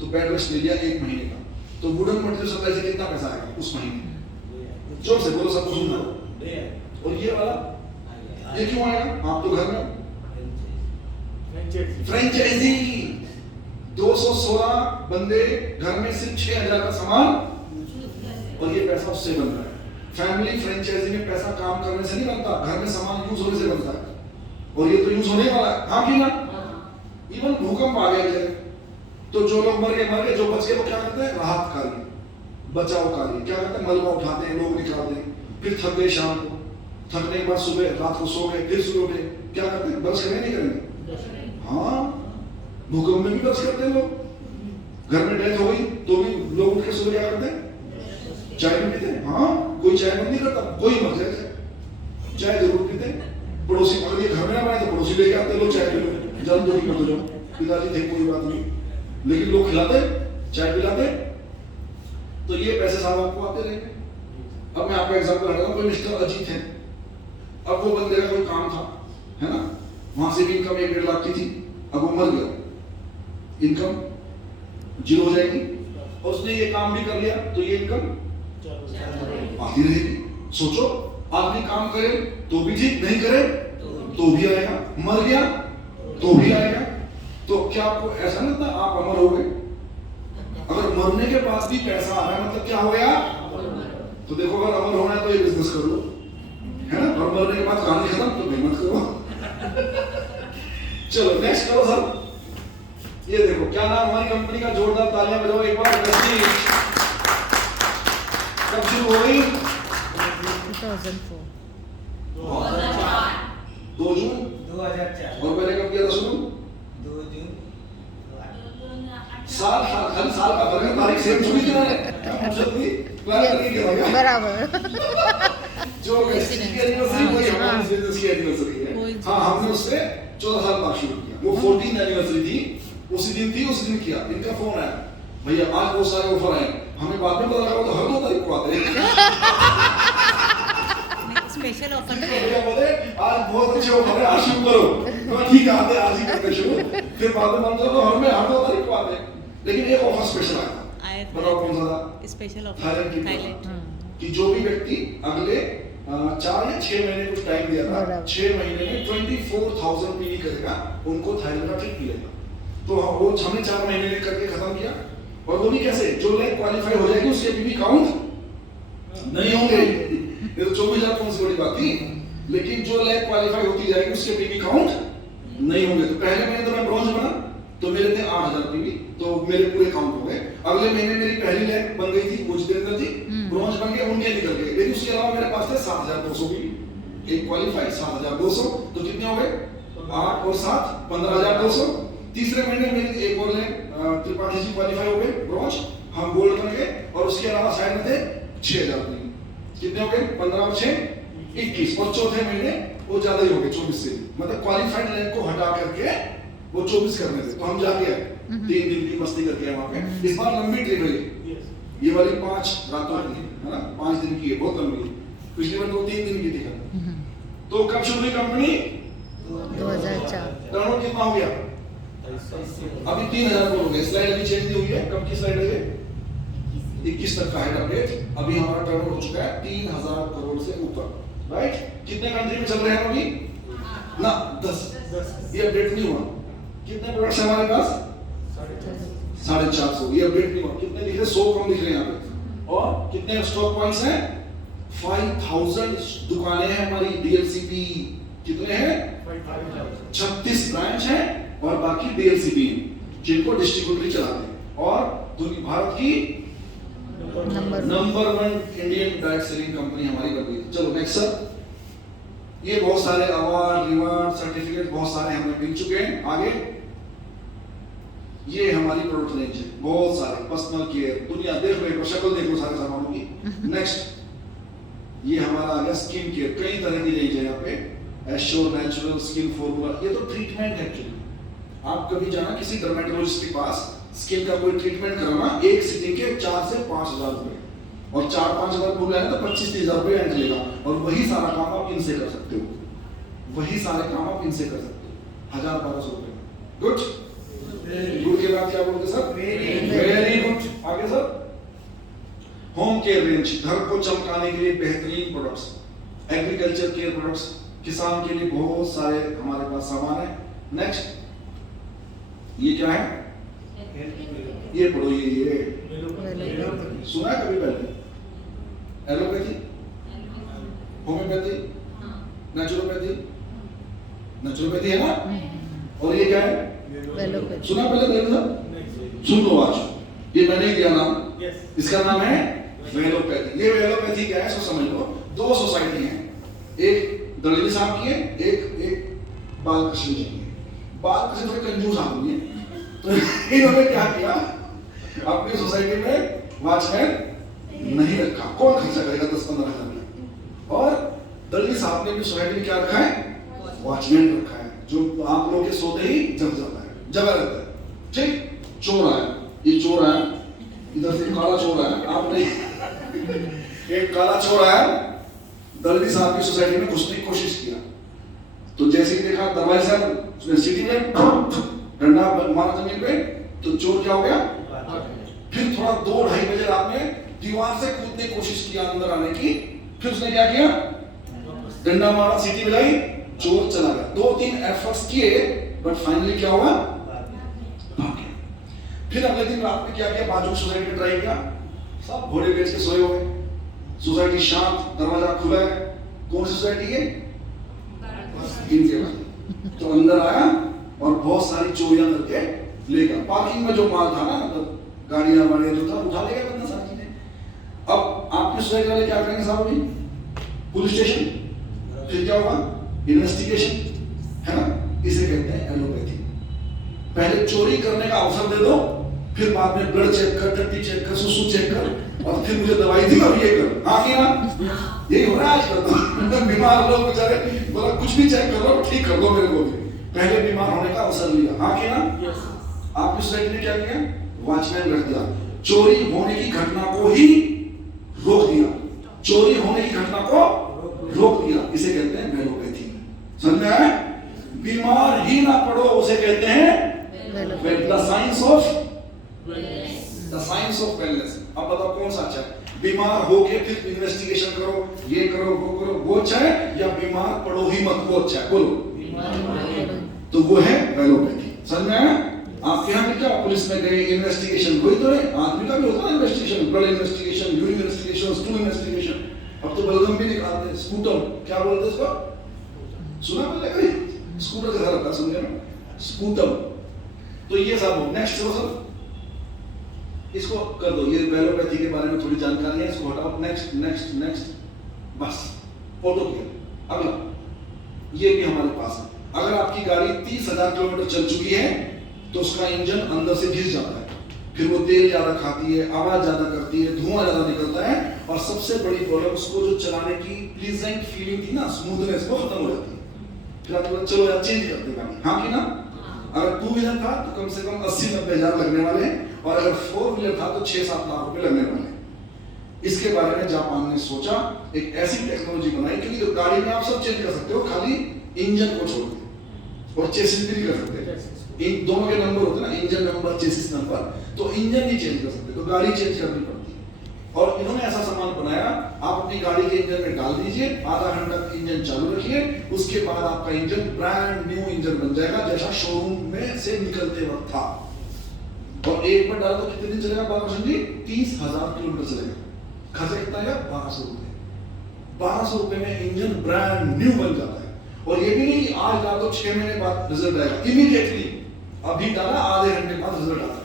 तो बेड रेस्ट ले लिया 1 महीने का। तो वुडन मटेरियल सप्लाई से कितना पैसा आएगा उस महीने? जोर से बोलो, सबको सुनना। और ये वाला ये क्यों आएगा? आप तो घर में फ्रेंचाइजी 216 बंदे घर में सिर्फ 6,000 का सामान, और ये पैसा उससे बन रहा है। फैमिली फ्रेंचाइजी में पैसा काम करने से नहीं बनता, घर में सामान यूज होने से बनता है, और ये तो यूज होने वाला है। हाँ कि ना? इवन भूकंप आ गया तो जो लोग मर गए, जो बच गए वो क्या करते हैं? राहत कार्य, बचाव कार्य। क्या करते हैं? मलबा उठाते हैं, लोग निकालते हैं, फिर थक गए शाम को, थकने के बाद सुबह रात को सो गए, फिर सुबह उठे, क्या करते हैं? ब्रश करेंगे नहीं करेंगे? हाँ, भूकंप में भी ब्रश करते हैं लोग। घर में डेथ हो गई तो भी लोग उठ के सुबह क्या करते हैं? चाय भी पीते हैं। हाँ, कोई चाय बंद नहीं करता, कोई मर जाए चाय जरूर पीते हैं। पड़ोसी अगर ये घर में ना बनाए तो पड़ोसी लेके आते हैं, लोग चाय पी लो, जल्द दूरी मत हो जाओ, पिताजी थे कोई बात नहीं, लेकिन लोग खिलाते, चाय पिलाते। तो ये पैसे साहब आपको आते रहेंगे। अब मैं आपका एग्जांपल लगाता हूँ, कोई मिस्टर अजीत है, अब वो बंदे का कोई काम था, है ना, वहां से भी इनकम 1-1.5 लाख की थी, अब वो मर गया, इनकम 0 हो जाएगी, और उसने ये काम भी कर लिया तो ये इनकम आती रहेगी। सोचो, आदमी काम करे तो भी ठीक, नहीं करे तो भी आएगा, मर गया तो भी आएगा। तो क्या आपको ऐसा नहीं लगता आप अमर हो गए? अगर मरने के बाद भी पैसा आ रहा है मतलब क्या हो गया? तो देखो, अगर अमर होना है तो ये बिजनेस कर लो, है ना, और मरने के बाद कहानी खत्म तो मेहनत करो। चलो नेक्स्ट करो सर। ये देखो, क्या नाम हमारी कंपनी का? जोरदार तालियां बजाओ एक बार। कब शुरू हो गई? 2004। 2 जून 2004। और मैंने कब किया था शुरू? 2 जून साल का फर्क है, तारीख सेम छुड़ी थी मैंने, प्लान करके किया था। बराबर। जो एसटी की एनिवर्सरी वही हमारी बिजनेस की एनिवर्सरी है। हाँ, हमने उससे 14 साल बाद शुरू किया। वो 14th एनिवर्सरी थी, उसी दिन किया। इनका फोन आया, भैया आज बहुत सारे ऑफर आए, हमें बाद में पता लगा तो हर 2 तारीख को आते हैं। स्पेशल ऑफर भैया बोले आज बहुत अच्छे ऑफर है, आज शुरू करो। तो ठीक है, आते आज ही करते शुरू। फिर बाद में पता लगा हर 2 तारीख को आते हैं। लेकिन एक ऑफर स्पेशल आया, बताओ कौन सा था? स्पेशल ऑफर थाईलैंड की थाईलैंड कि जो भी व्यक्ति अगले 4 या 6 महीने कुछ टाइम दिया था, 6 महीने में 24,000 पीवी करेगा, उनको थाईलैंड का ट्रिप मिलेगा। तो वो हमने 4 महीने में करके खत्म किया। और वो भी कैसे? जो लाइक क्वालिफाई हो जाएगी उसके पीवी काउंट नहीं होंगे। ये तो 24,000 कौन सी बड़ी बात थी, लेकिन जो लाइक क्वालिफाई होती जाएगी उसके पीवी काउंट नहीं होंगे। तो पहले महीने तो मैं ब्रॉन्ज बना तो मेरे थे 8,000 पीवी, तो मेरे पूरे काउंट हो गए। अगले महीने मेरी पहली लैंड बन गई थी मुझदेंद्र जी, ब्रॉन्ज बन गए, उनके निकल गए। लेकिन उसके अलावा मेरे पास थे 7200 भी, एक क्वालिफाई 7200, तो कितने हो गए 8 और 7 15200। तीसरे महीने मेरी एक और लैंड त्रिपाठी जी क्वालिफाई हो गए ब्रॉन्ज, हम गोल्ड बन गए। और उसके अलावा साइड में थे 6000, कितने हो गए 15 और 6 21। और चौथे महीने वो ज्यादा ही हो गए 24 से, मतलब क्वालिफाइड लैंड को हटा करके वो 24 करने थे। तो हम जाके 3 दिन की मस्ती करके आए वहां पे। इस बार लंबी ट्रिप है ये वाली 5 रातों की है ना, 5 दिन की है, बहुत लंबी है। पिछली बार 2-3 दिन की थी। तो कब शुरू हुई कंपनी 2004। टर्नओवर कितना हो गया अभी 3000 करोड़ हो गए। स्लाइड अभी चेंज नहीं हुई है, कब की स्लाइड है ये 21 तक का है अपडेट। अभी हमारा टर्नओवर हो चुका है 3000 करोड़ से ऊपर, राइट। कितने कंट्री में चल रहे हैं अभी ना 10, ये अपडेट नहीं हुआ। कितने प्रोडक्ट्स हमारे पास 450, ये अपडेट नहीं हुआ। कितने दिख रहे 100 कम दिख रहे हैं यहाँ पे। और कितने स्टॉक पॉइंट्स हैं 5000 दुकानें हैं हमारी डीएलसीपी। कितने हैं 36 ब्रांच हैं और बाकी डीएलसीपी जिनको डिस्ट्रीब्यूटरी चलाते हैं। और दुनिया भारत की number 1 Indian direct selling company हमारी बन गई। चलो नेक्स्ट सर, ये बहुत सारे अवार्ड रिवार्ड सर्टिफिकेट बहुत सारे हमें मिल चुके हैं। आगे ये हमारी प्रोडक्ट रेंज है, बहुत सारे पर्सनल केयर, दुनिया देखो, एक शक्ल देखो सारे सामानों की। नेक्स्ट ये हमारा आ गया स्किन केयर, कई तरह की रेंज है यहाँ पे, एश्योर नेचुरल स्किन फॉर्मूला। ये तो ट्रीटमेंट है एक्चुअली। आप कभी जाना किसी डर्मेटोलॉजिस्ट के पास, स्किन का कोई ट्रीटमेंट कराना, एक सिटिंग के 4 से 5000 रुपए, और 4-5 हजार बोल रहे हैं तो 25-30 हजार रुपए एंड लेगा। और वही सारा काम आप इनसे कर सकते हो, वही सारे काम आप इनसे कर सकते हो 1000-1200 रुपए। गुड गुड के बाद क्या बोलते सर वेरी गुड। आगे सर होम केयर रेंज, घर को चमकाने के लिए बेहतरीन प्रोडक्ट्स, एग्रीकल्चर केयर प्रोडक्ट्स, किसान के लिए बहुत सारे हमारे पास सामान है। नेक्स्ट ये क्या है, ये पढ़ो, ये सुना है कभी पहले? एलोपैथी, होम्योपैथी, नेचुरोपैथी, नेचुरोपैथी है ना। और ये क्या है सुना पहले सर? सुन लो आज, ये मैंने दिया नाम, इसका नाम है वेलोपैथी। ये वेलोपैथी क्या है सो समझ लो। 2 सोसाइटी हैं, एक दलवी साहब की है, एक बालकृष्ण जी की है। बालकृष्ण थोड़े कंजूस आदमी है, तो इन्होंने क्या किया, अपनी सोसाइटी में वॉचमैन नहीं रखा। कौन खर्चा करेगा 10-15 हजार में। और दलवी साहब ने भी सोसाइटी में क्या रखा है, वॉचमैन रखा है, जो आप लोग के सोते ही जग जाता है, जगा रहता है। ठीक, चोर आया, ये चोर आया, इधर से काला चोर आया, आपने एक काला चोर आया, दलवी साहब की सोसाइटी में घुसने की कोशिश किया। तो जैसे ही देखा दरवाजे से उसने सीटी में डंडा मारा जमीन पे, तो चोर क्या हो गया, फिर थोड़ा 2-2:30 बजे रात में दीवार से कूदने की कोशिश किया अंदर आने की। फिर उसने क्या किया, डंडा मारा, सीटी बजाई, चोर चला गया। 2-3 एफर्ट्स किए, बट फाइनली क्या हुआ, भाग गया। फिर अगले दिन रात में क्या किया, बाजू सोसाइटी में ट्राई किया, सब घोड़े बेच के सोए हुए, सोसाइटी शांत, दरवाजा खुला है। कौन सी सोसाइटी है, इनके वाली। तो अंदर आया और बहुत सारी चोरियां करके ले गया। पार्किंग में जो माल था ना, मतलब गाड़ियां वाड़ियां जो था, उठा ले गया बंदा सारी चीजें। अब आपकी सोसाइटी वाले क्या करेंगे साहब, अभी पुलिस स्टेशन, फिर क्या होगा, इन्वेस्टिगेशन, है ना। इसे कहते हैं एलोपैथी। पहले चोरी करने का अवसर दे दो, फिर बाद में ब्लड चेक कर, टट्टी चेक कर, सुसु चेक कर, और फिर मुझे दवाई दी और ये कर। हाँ कि ना, यही हो रहा है आजकल। बीमार लोग बेचारे बोला कुछ भी चेक कर लो, ठीक कर दो मेरे को भी, पहले बीमार होने का अवसर लिया। हाँ कि ना। आपकी सोसाइटी ने क्या किया, वॉचमैन रख दिया, चोरी होने की घटना को ही रोक दिया, चोरी होने की घटना को रोक दिया। इसे कहते हैं वेलोपैथी। समझ में आया? बीमार ही ना पड़ो, उसे कहते हैं द साइंस ऑफ वेलनेस। अब बताओ कौन सा अच्छा है, बीमार होके फिर इन्वेस्टिगेशन करो, ये करो वो करो, वो अच्छा है, या बीमार पड़ो ही मत, वो अच्छा है? बोलो। तो वो है वेलोपैथी। समझ में आया? आपके यहाँ भी क्या, पुलिस में गए, इन्वेस्टिगेशन, वही तो है, आदमी का भी होता है investigation, blood investigation, urine investigation, stool investigation. अब तो बलगम भी निकालते हैं, स्कूटर, क्या बोलते हैं इसको, सुना पहले? स्कूटर जैसा लगता है, समझे ना, स्कूटर। तो ये सब हो। नेक्स्ट चलो सर, इसको कर दो, ये वेलोपैथी के बारे में थोड़ी जानकारी है, इसको हटाओ, नेक्स्ट नेक्स्ट नेक्स्ट, बस ऑटो क्लियर। अगला ये भी हमारे पास है, अगर आपकी गाड़ी 30,000 किलोमीटर चल चुकी है तो उसका इंजन अंदर से घिस जाता है, फिर वो तेल ज्यादा खाती है, आवाज ज्यादा करती है, धुआं ज्यादा निकलता है, और सबसे बड़ी प्रॉब्लम उसको जो चलाने की प्लीजेंट फीलिंग थी ना, स्मूथनेस, वो खत्म हो जाती है। फिर आप बोला चलो यार चेंज करते गाड़ी, हाँ कि ना? अगर 2 व्हीलर था तो कम से कम 80-90 हजार लगने वाले, और अगर 4 व्हीलर था तो 6-7 लाख रुपए लगने वाले। इसके बारे में जापान ने सोचा, एक ऐसी टेक्नोलॉजी बनाई, क्योंकि तो गाड़ी में आप सब चेंज कर सकते हो, खाली इंजन को छोड़ के, और चेसिस भी नहीं कर सकते। इन दोनों के नंबर होते हैं ना, इंजन नंबर, चेसिस नंबर, तो इंजन नहीं चेंज कर सकते, तो गाड़ी चेंज करनी पड़ती है। और इन्होंने ऐसा सामान बनाया, आप अपनी गाड़ी के इंजन में डाल दीजिए, आधा घंटा इंजन चालू रखिए, उसके बाद आपका इंजन ब्रांड न्यू इंजन बन जाएगा, जैसा शोरूम में से निकलते वक्त था। और एक बार डाला तो कितने दिन चलेगा बालकृष्ण जी? 30,000 किलोमीटर चलेगा। खर्चा कितना आएगा? 1200 रुपए। 1200 रुपए में इंजन ब्रांड न्यू बन जाता है। और ये भी नहीं कि आज डाल दो 6 महीने बाद रिजल्ट आएगा, इमीडिएटली अभी डाला आधे घंटे बाद रिजल्ट आता है।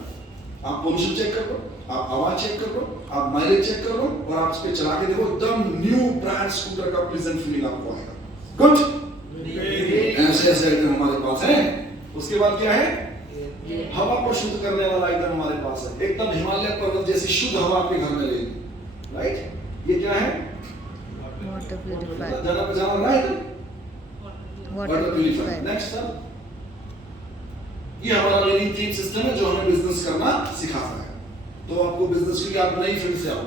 आप पोल्यूशन चेक कर लो, आप आवाज चेक कर लो, आप माइलेज चेक कर लो, और आप इस पे चला के देखो, एकदम न्यू ब्रांड स्कूटर का प्लेजेंट फीलिंग आपको आएगा। गुड, ऐसे ऐसे आइटम हमारे पास है। उसके बाद क्या है? हवा को शुद्ध करने वाला आइटम हमारे पास है, एकदम हिमालय पर्वत जैसी शुद्ध हवा आपके घर में रहेगी, राइट? ये क्या है? Water purifier. जाना पहचाना right? Water purifier. Next sir, ये हमारा लीनिंग थीम सिस्टम है जो हमें बिजनेस करना सिखाता है। तो आपको बिजनेस के लिए आप नई फील्ड से आओ,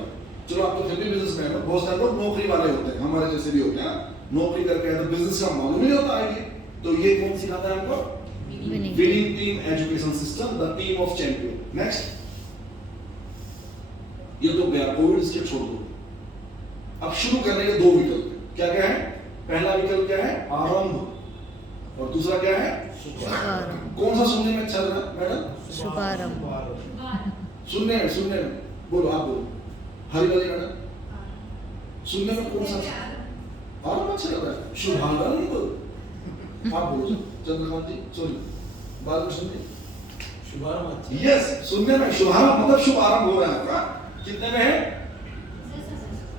चलो आप तो फिर भी बिजनेस में हो, बहुत सारे लोग नौकरी वाले होते हैं, हमारे जैसे भी होते हैं, नौकरी करके आए तो बिजनेस का मालूम नहीं होता आइडिया। तो ये कौन सिखाता है हमको? Winning team education system, the team of champion. Next, ये तो गया कोविड, इसके छोड़ दो। अब शुरू करने के 2 विकल्प, क्या क्या है? पहला विकल्प क्या है? आरंभ, और दूसरा क्या है? शुभारंभ। कौन सा सुनने में अच्छा लगा मैडम? शुभारंभ। सुनने में बोलो, आप बोलो, हरिवाली मैडम, सुनने में कौन सा आरंभ अच्छा लग रहा है? शुभारंभ, आप बोलो चंद्रकांत जी, सॉरी बालकृष्ण जी। शुभारंभ। यस, सुनने में शुभारंभ मतलब शुभ आरंभ हो रहा है आपका। कितने में है?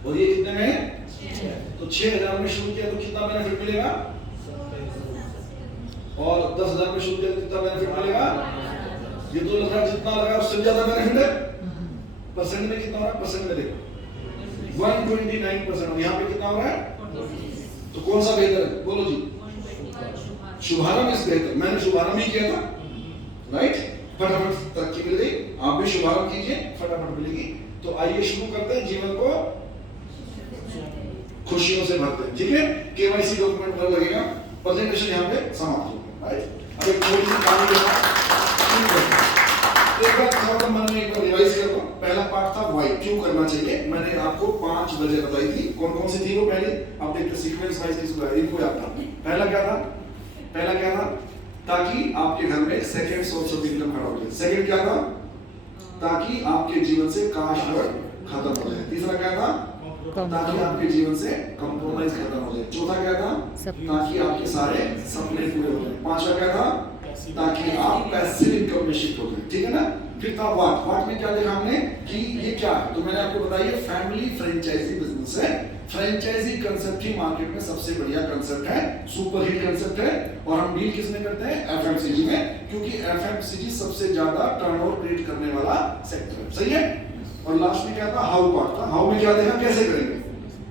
और ये कितने में है? तो 6,000 में शुरू किया तो कितना बेनिफिट मिलेगा? और 10,000 में शुरू किया तो कितना बेनिफिट मिलेगा? ये 2 लाख जितना लगा उससे ज्यादा बेनिफिट है। परसेंट में कितना हो रहा है? परसेंट में देखो 129%। यहाँ पे कितना हो रहा है? तो कौन सा बेहतर है? बोलो जी। शुभारंभ इस बेहतर, मैंने शुभारंभ ही किया था, राइट? फटाफट तरक्की मिल गई, आप भी शुभारंभ कीजिए, फटाफट मिलेगी। तो आइए शुरू करते हैं, जीवन को खुशियों से भरते हैं, ठीक है? केवाईसी डॉक्यूमेंट पर लगेगा, प्रेजेंटेशन यहाँ पे समाप्त हो गया, राइट? अब एक थोड़ी सी कहानी के साथ एक बार थोड़ा मन में एक बार रिवाइज करता हूँ। पहला पार्ट था व्हाई, क्यों करना चाहिए। मैंने आपको 5 वजह बताई थी, कौन कौन सी थी वो? पहले आप देखते सीक्वेंस वाइज किसको है, इनको याद था। पहला क्या था? ताकि आपके घर में सेकंड सोर्स ऑफ इनकम खड़ा हो जाए। सेकंड क्या था? ताकि आपके जीवन से काश खत्म हो जाए। तीसरा क्या था? ताकि आपके जीवन से कंप्रोमाइज खत्म हो जाए। चौथा क्या था? ताकि आपके सारे सपने पूरे हो जाए। पांचवा क्या था? ताकि आप पैसिव इनकम में शिफ्ट हो जाए, ठीक है ना? फिर था व्हाट में क्या देखा हमने कि ये क्या है, तो मैंने आपको बताया फैमिली फ्रेंचाइजी बिजनेस है। फ्रेंचाइजी कंसेप्ट ही मार्केट में सबसे बढ़िया कंसेप्ट है, सुपर हिट कंसेप्ट है, और हम डील किसमें करते हैं? एफएमसीजी में, क्योंकि एफएमसीजी सबसे ज्यादा टर्नओवर क्रिएट करने वाला सेक्टर है, सही है? और लास्ट में क्या था? हाउ पार्ट था। हाउ में क्या देखा, कैसे करेंगे?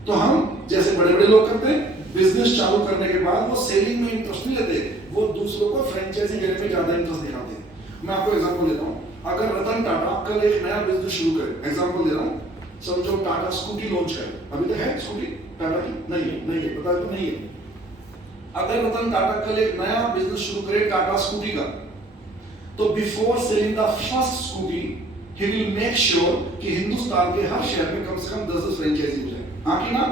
तो हम जैसे बड़े बड़े लोग करते हैं, बिजनेस चालू करने के बाद वो सेलिंग में इंटरेस्ट नहीं लेते, वो दूसरों को फ्रेंचाइजी देने में ज्यादा इंटरेस्ट दिखाते हैं। मैं आपको एग्जांपल देता हूँ, अगर रतन टाटा कल एक नया बिजनेस शुरू करे, एग्जांपल दे रहा हूँ, समझो टाटा स्कूटी लॉन्च करे, अभी तो है स्कूटी टाटा की, नहीं है, पता है तो नहीं है। अगर रतन टाटा कल एक नया बिजनेस शुरू करे टाटा स्कूटी का, तो before selling the first scooty he will make sure कि हिंदुस्तान के हर शहर में कम से कम 10 फ्रेंचाइजी हो जाए, हाँ कि ना?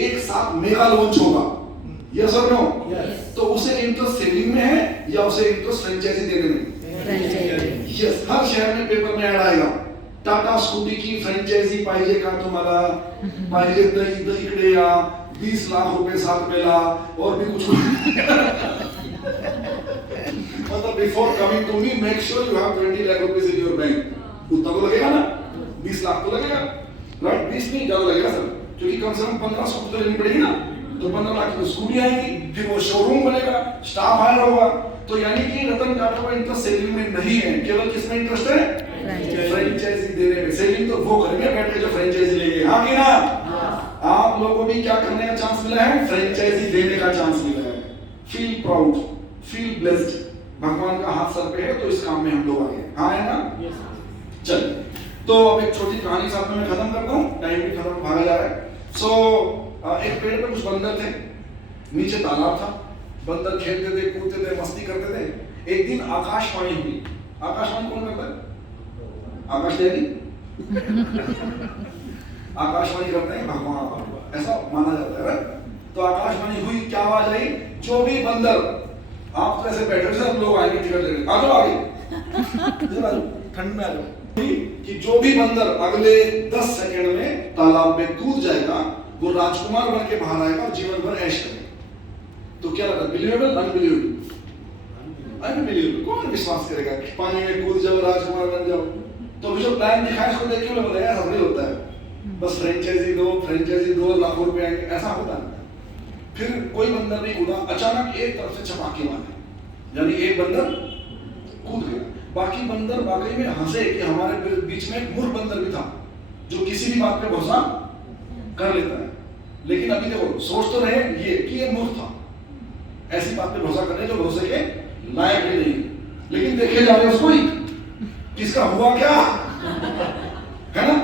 एक साथ मेगा लॉन्च होगा, यस और नो? तो उसे इंटरेस्ट सेलिंग में है या उसे इंटरेस्ट फ्रेंचाइजी देने में? यस, हर शहर में पेपर में ऐड आएगा, टाटा स्कूटी की फ्रेंचाइजी पाहिजे का तुम्हाला, पाहिजे तर इकडे या, 20 लाख रुपए साथ में ला, और भी कुछ मतलब before coming to me make sure you have 20 lakh rupees in your bank, उतना तो लगेगा ना? लाख तो लगेगा, राइट? 20 नहीं ज्यादा लगेगा सर, क्योंकि कम से कम 1500 तो लेनी पड़ेगी ना, तो 15 लाख की तो स्कूटी आएगी, फिर वो शोरूम बनेगा, स्टाफ हायर होगा। तो यानी कि रतन टाटा का इंटरेस्ट सेलिंग में नहीं है, केवल किसमें इंटरेस्ट है? फ्रेंचाइजी देने में। सेलिंग तो वो करेंगे बैठ के जो फ्रेंचाइजी लेंगे, हाँ कि ना? आप लोगों को भी क्या करने का चांस मिला है? फ्रेंचाइजी देने का चांस मिला है। फील प्राउड, फील ब्लेस्ड, भगवान का हाथ सर पे है तो इस काम में हम लोग आए, हाँ है ना? चलिए, तो अब एक छोटी कहानी साथ में मैं खत्म करता हूँ, टाइम भी खत्म भागा जा रहा है। एक पेड़ पे कुछ बंदर थे, नीचे तालाब था, बंदर खेलते थे, कूदते थे, मस्ती करते थे। एक दिन आकाशवाणी हुई। आकाशवाणी कौन करता है? आकाश देवी आकाशवाणी करते हैं भगवान, ऐसा माना जाता है। तो आकाशवाणी हुई, क्या आवाज आई? जो भी बंदर, आप तो ऐसे बैठे सब लोग आएंगे टिकट लेने, आ जाओ आगे, ठंड में आ जाओ, कि जो भी बंदर अगले 10 सेकंड में तालाब में कूद जाएगा वो राजकुमार बन के बाहर आएगा और जीवन भर ऐश करेगा। तो क्या लगता है, बिलीवेबल अनबिलीवेबल? अनबिलीवेबल। कौन विश्वास करेगा कि पानी में कूद जाओ राजकुमार बन जाओ? तो जो प्लान दिखाया इसको देख के बोलेगा ऐसा नहीं होता है, बस फ्रेंचाइजी दो लाखों रुपए आएंगे, ऐसा होता है। फिर कोई बंदर नहीं कूदा, अचानक एक तरफ से छपाके मारे, यानी एक बंदर कूद गया, बाकी बंदर वाकई में हंसे कि हमारे बीच में एक मूर्ख बंदर भी था जो किसी भी बात पे भरोसा कर लेता है। लेकिन अभी देखो, सोच तो रहे ये कि ये मूर्ख था, ऐसी बात पे भरोसा करने जो भरोसे के लायक भी नहीं, लेकिन देखे जा रहे उसको ही किसका हुआ क्या है ना?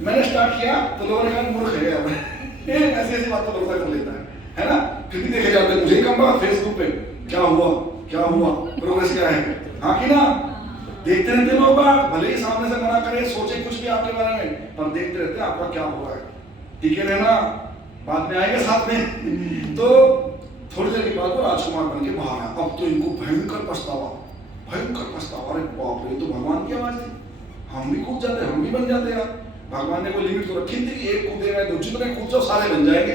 मैंने स्टार्ट किया तो लोगों ने कहा मूर्ख है यार ऐसी बात पर भरोसा कर लेता है ना? फिर भी देखे जाते हैं, मुझे कम बात फेसबुक पे क्या हुआ प्रोग्रेस क्या है, हाँ कि ना? देखते रहते लोग बात, भले ही सामने से मना करे, सोचे कुछ भी आपके बारे में, पर देखते रहते आपका क्या हो रहा है। ठीक है रहना, बाद में आएंगे साथ में। तो थोड़ी देर के बाद वो राजकुमार बन के बाहर आया। अब तो इनको भयंकर पछतावा, अरे बाप रे, तो भगवान की आवाज थी, हम भी कूद जाते, हम भी बन जाते यार। भगवान ने कोई लिमिट तो रखी थी कि एक कूदेगा तो जितने कूद जाओ सारे बन जाएंगे।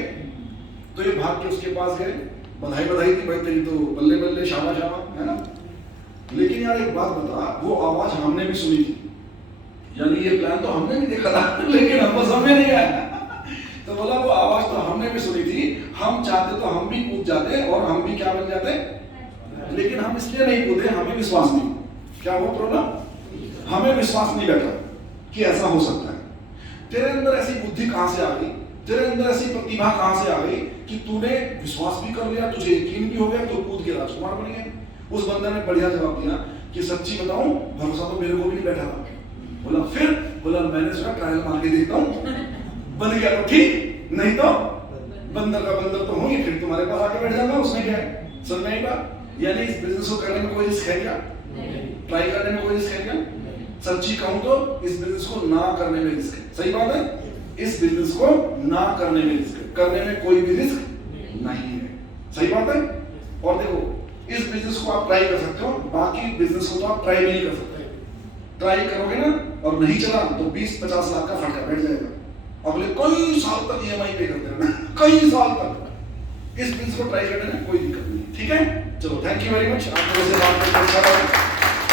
तो ये भाग के उसके पास गए, बधाई थी भाई तेरी, तो बल्ले बल्ले शाबाश है ना? लेकिन यार एक बात बता, वो आवाज हमने भी सुनी थी, यानी ये प्लान तो हमने भी देखा था लेकिन हमको समझ नहीं आया। तो बोला वो आवाज तो हमने भी सुनी थी, हम चाहते तो हम भी कूद जाते और हम भी क्या बन जाते, लेकिन हम इसलिए नहीं कूदे, हमें विश्वास नहीं। क्या वो प्रॉब्लम? हमें विश्वास नहीं बैठा कि ऐसा हो सकता है। तेरे अंदर ऐसी बुद्धि कहां से आ गई, तेरे अंदर ऐसी प्रतिभा कहां से आ गई कि तूने विश्वास भी कर लिया, तुझे यकीन भी हो गया, तो कूद के राजकुमार बन गया। उस बंदर ने बढ़िया जवाब दिया कि सच्ची बताऊं, भरोसा तो मेरे को भी नहीं बैठा था। बोला मैंने सोचा ट्रायल मार के देखता हूं, बन गया तो ठीक, नहीं तो बंदर का बंदर तो होंगे, फिर तुम्हारे पास आके बैठ जाऊंगा, उसमें क्या है? समझ में आएगा? यानी इस बिजनेस को करने में कोई रिस्क है क्या? ट्राई करने में कोई रिस्क है क्या? सच्ची कहूं तो इस बिजनेस को ना करने में रिस्क है। सही बात है, इस बिजनेस को ना करने में रिस्क है, करने में कोई भी रिस्क नहीं है। सही बात है। और देखो, इस बिजनेस को आप ट्राई कर सकते हो, बाकी बिजनेस को तो आप ट्राई नहीं कर सकते। ट्राई करोगे ना और नहीं चला तो 20-50 लाख का फटका बैठ जाएगा, अगले कई साल तक EMI पे करते रहना, कई साल तक। इस बिजनेस को ट्राई करने में कोई दिक्कत नहीं, ठीक है? चलो, थैंक यू वेरी मच, आप लोगों से बात करके अच्छा लगा।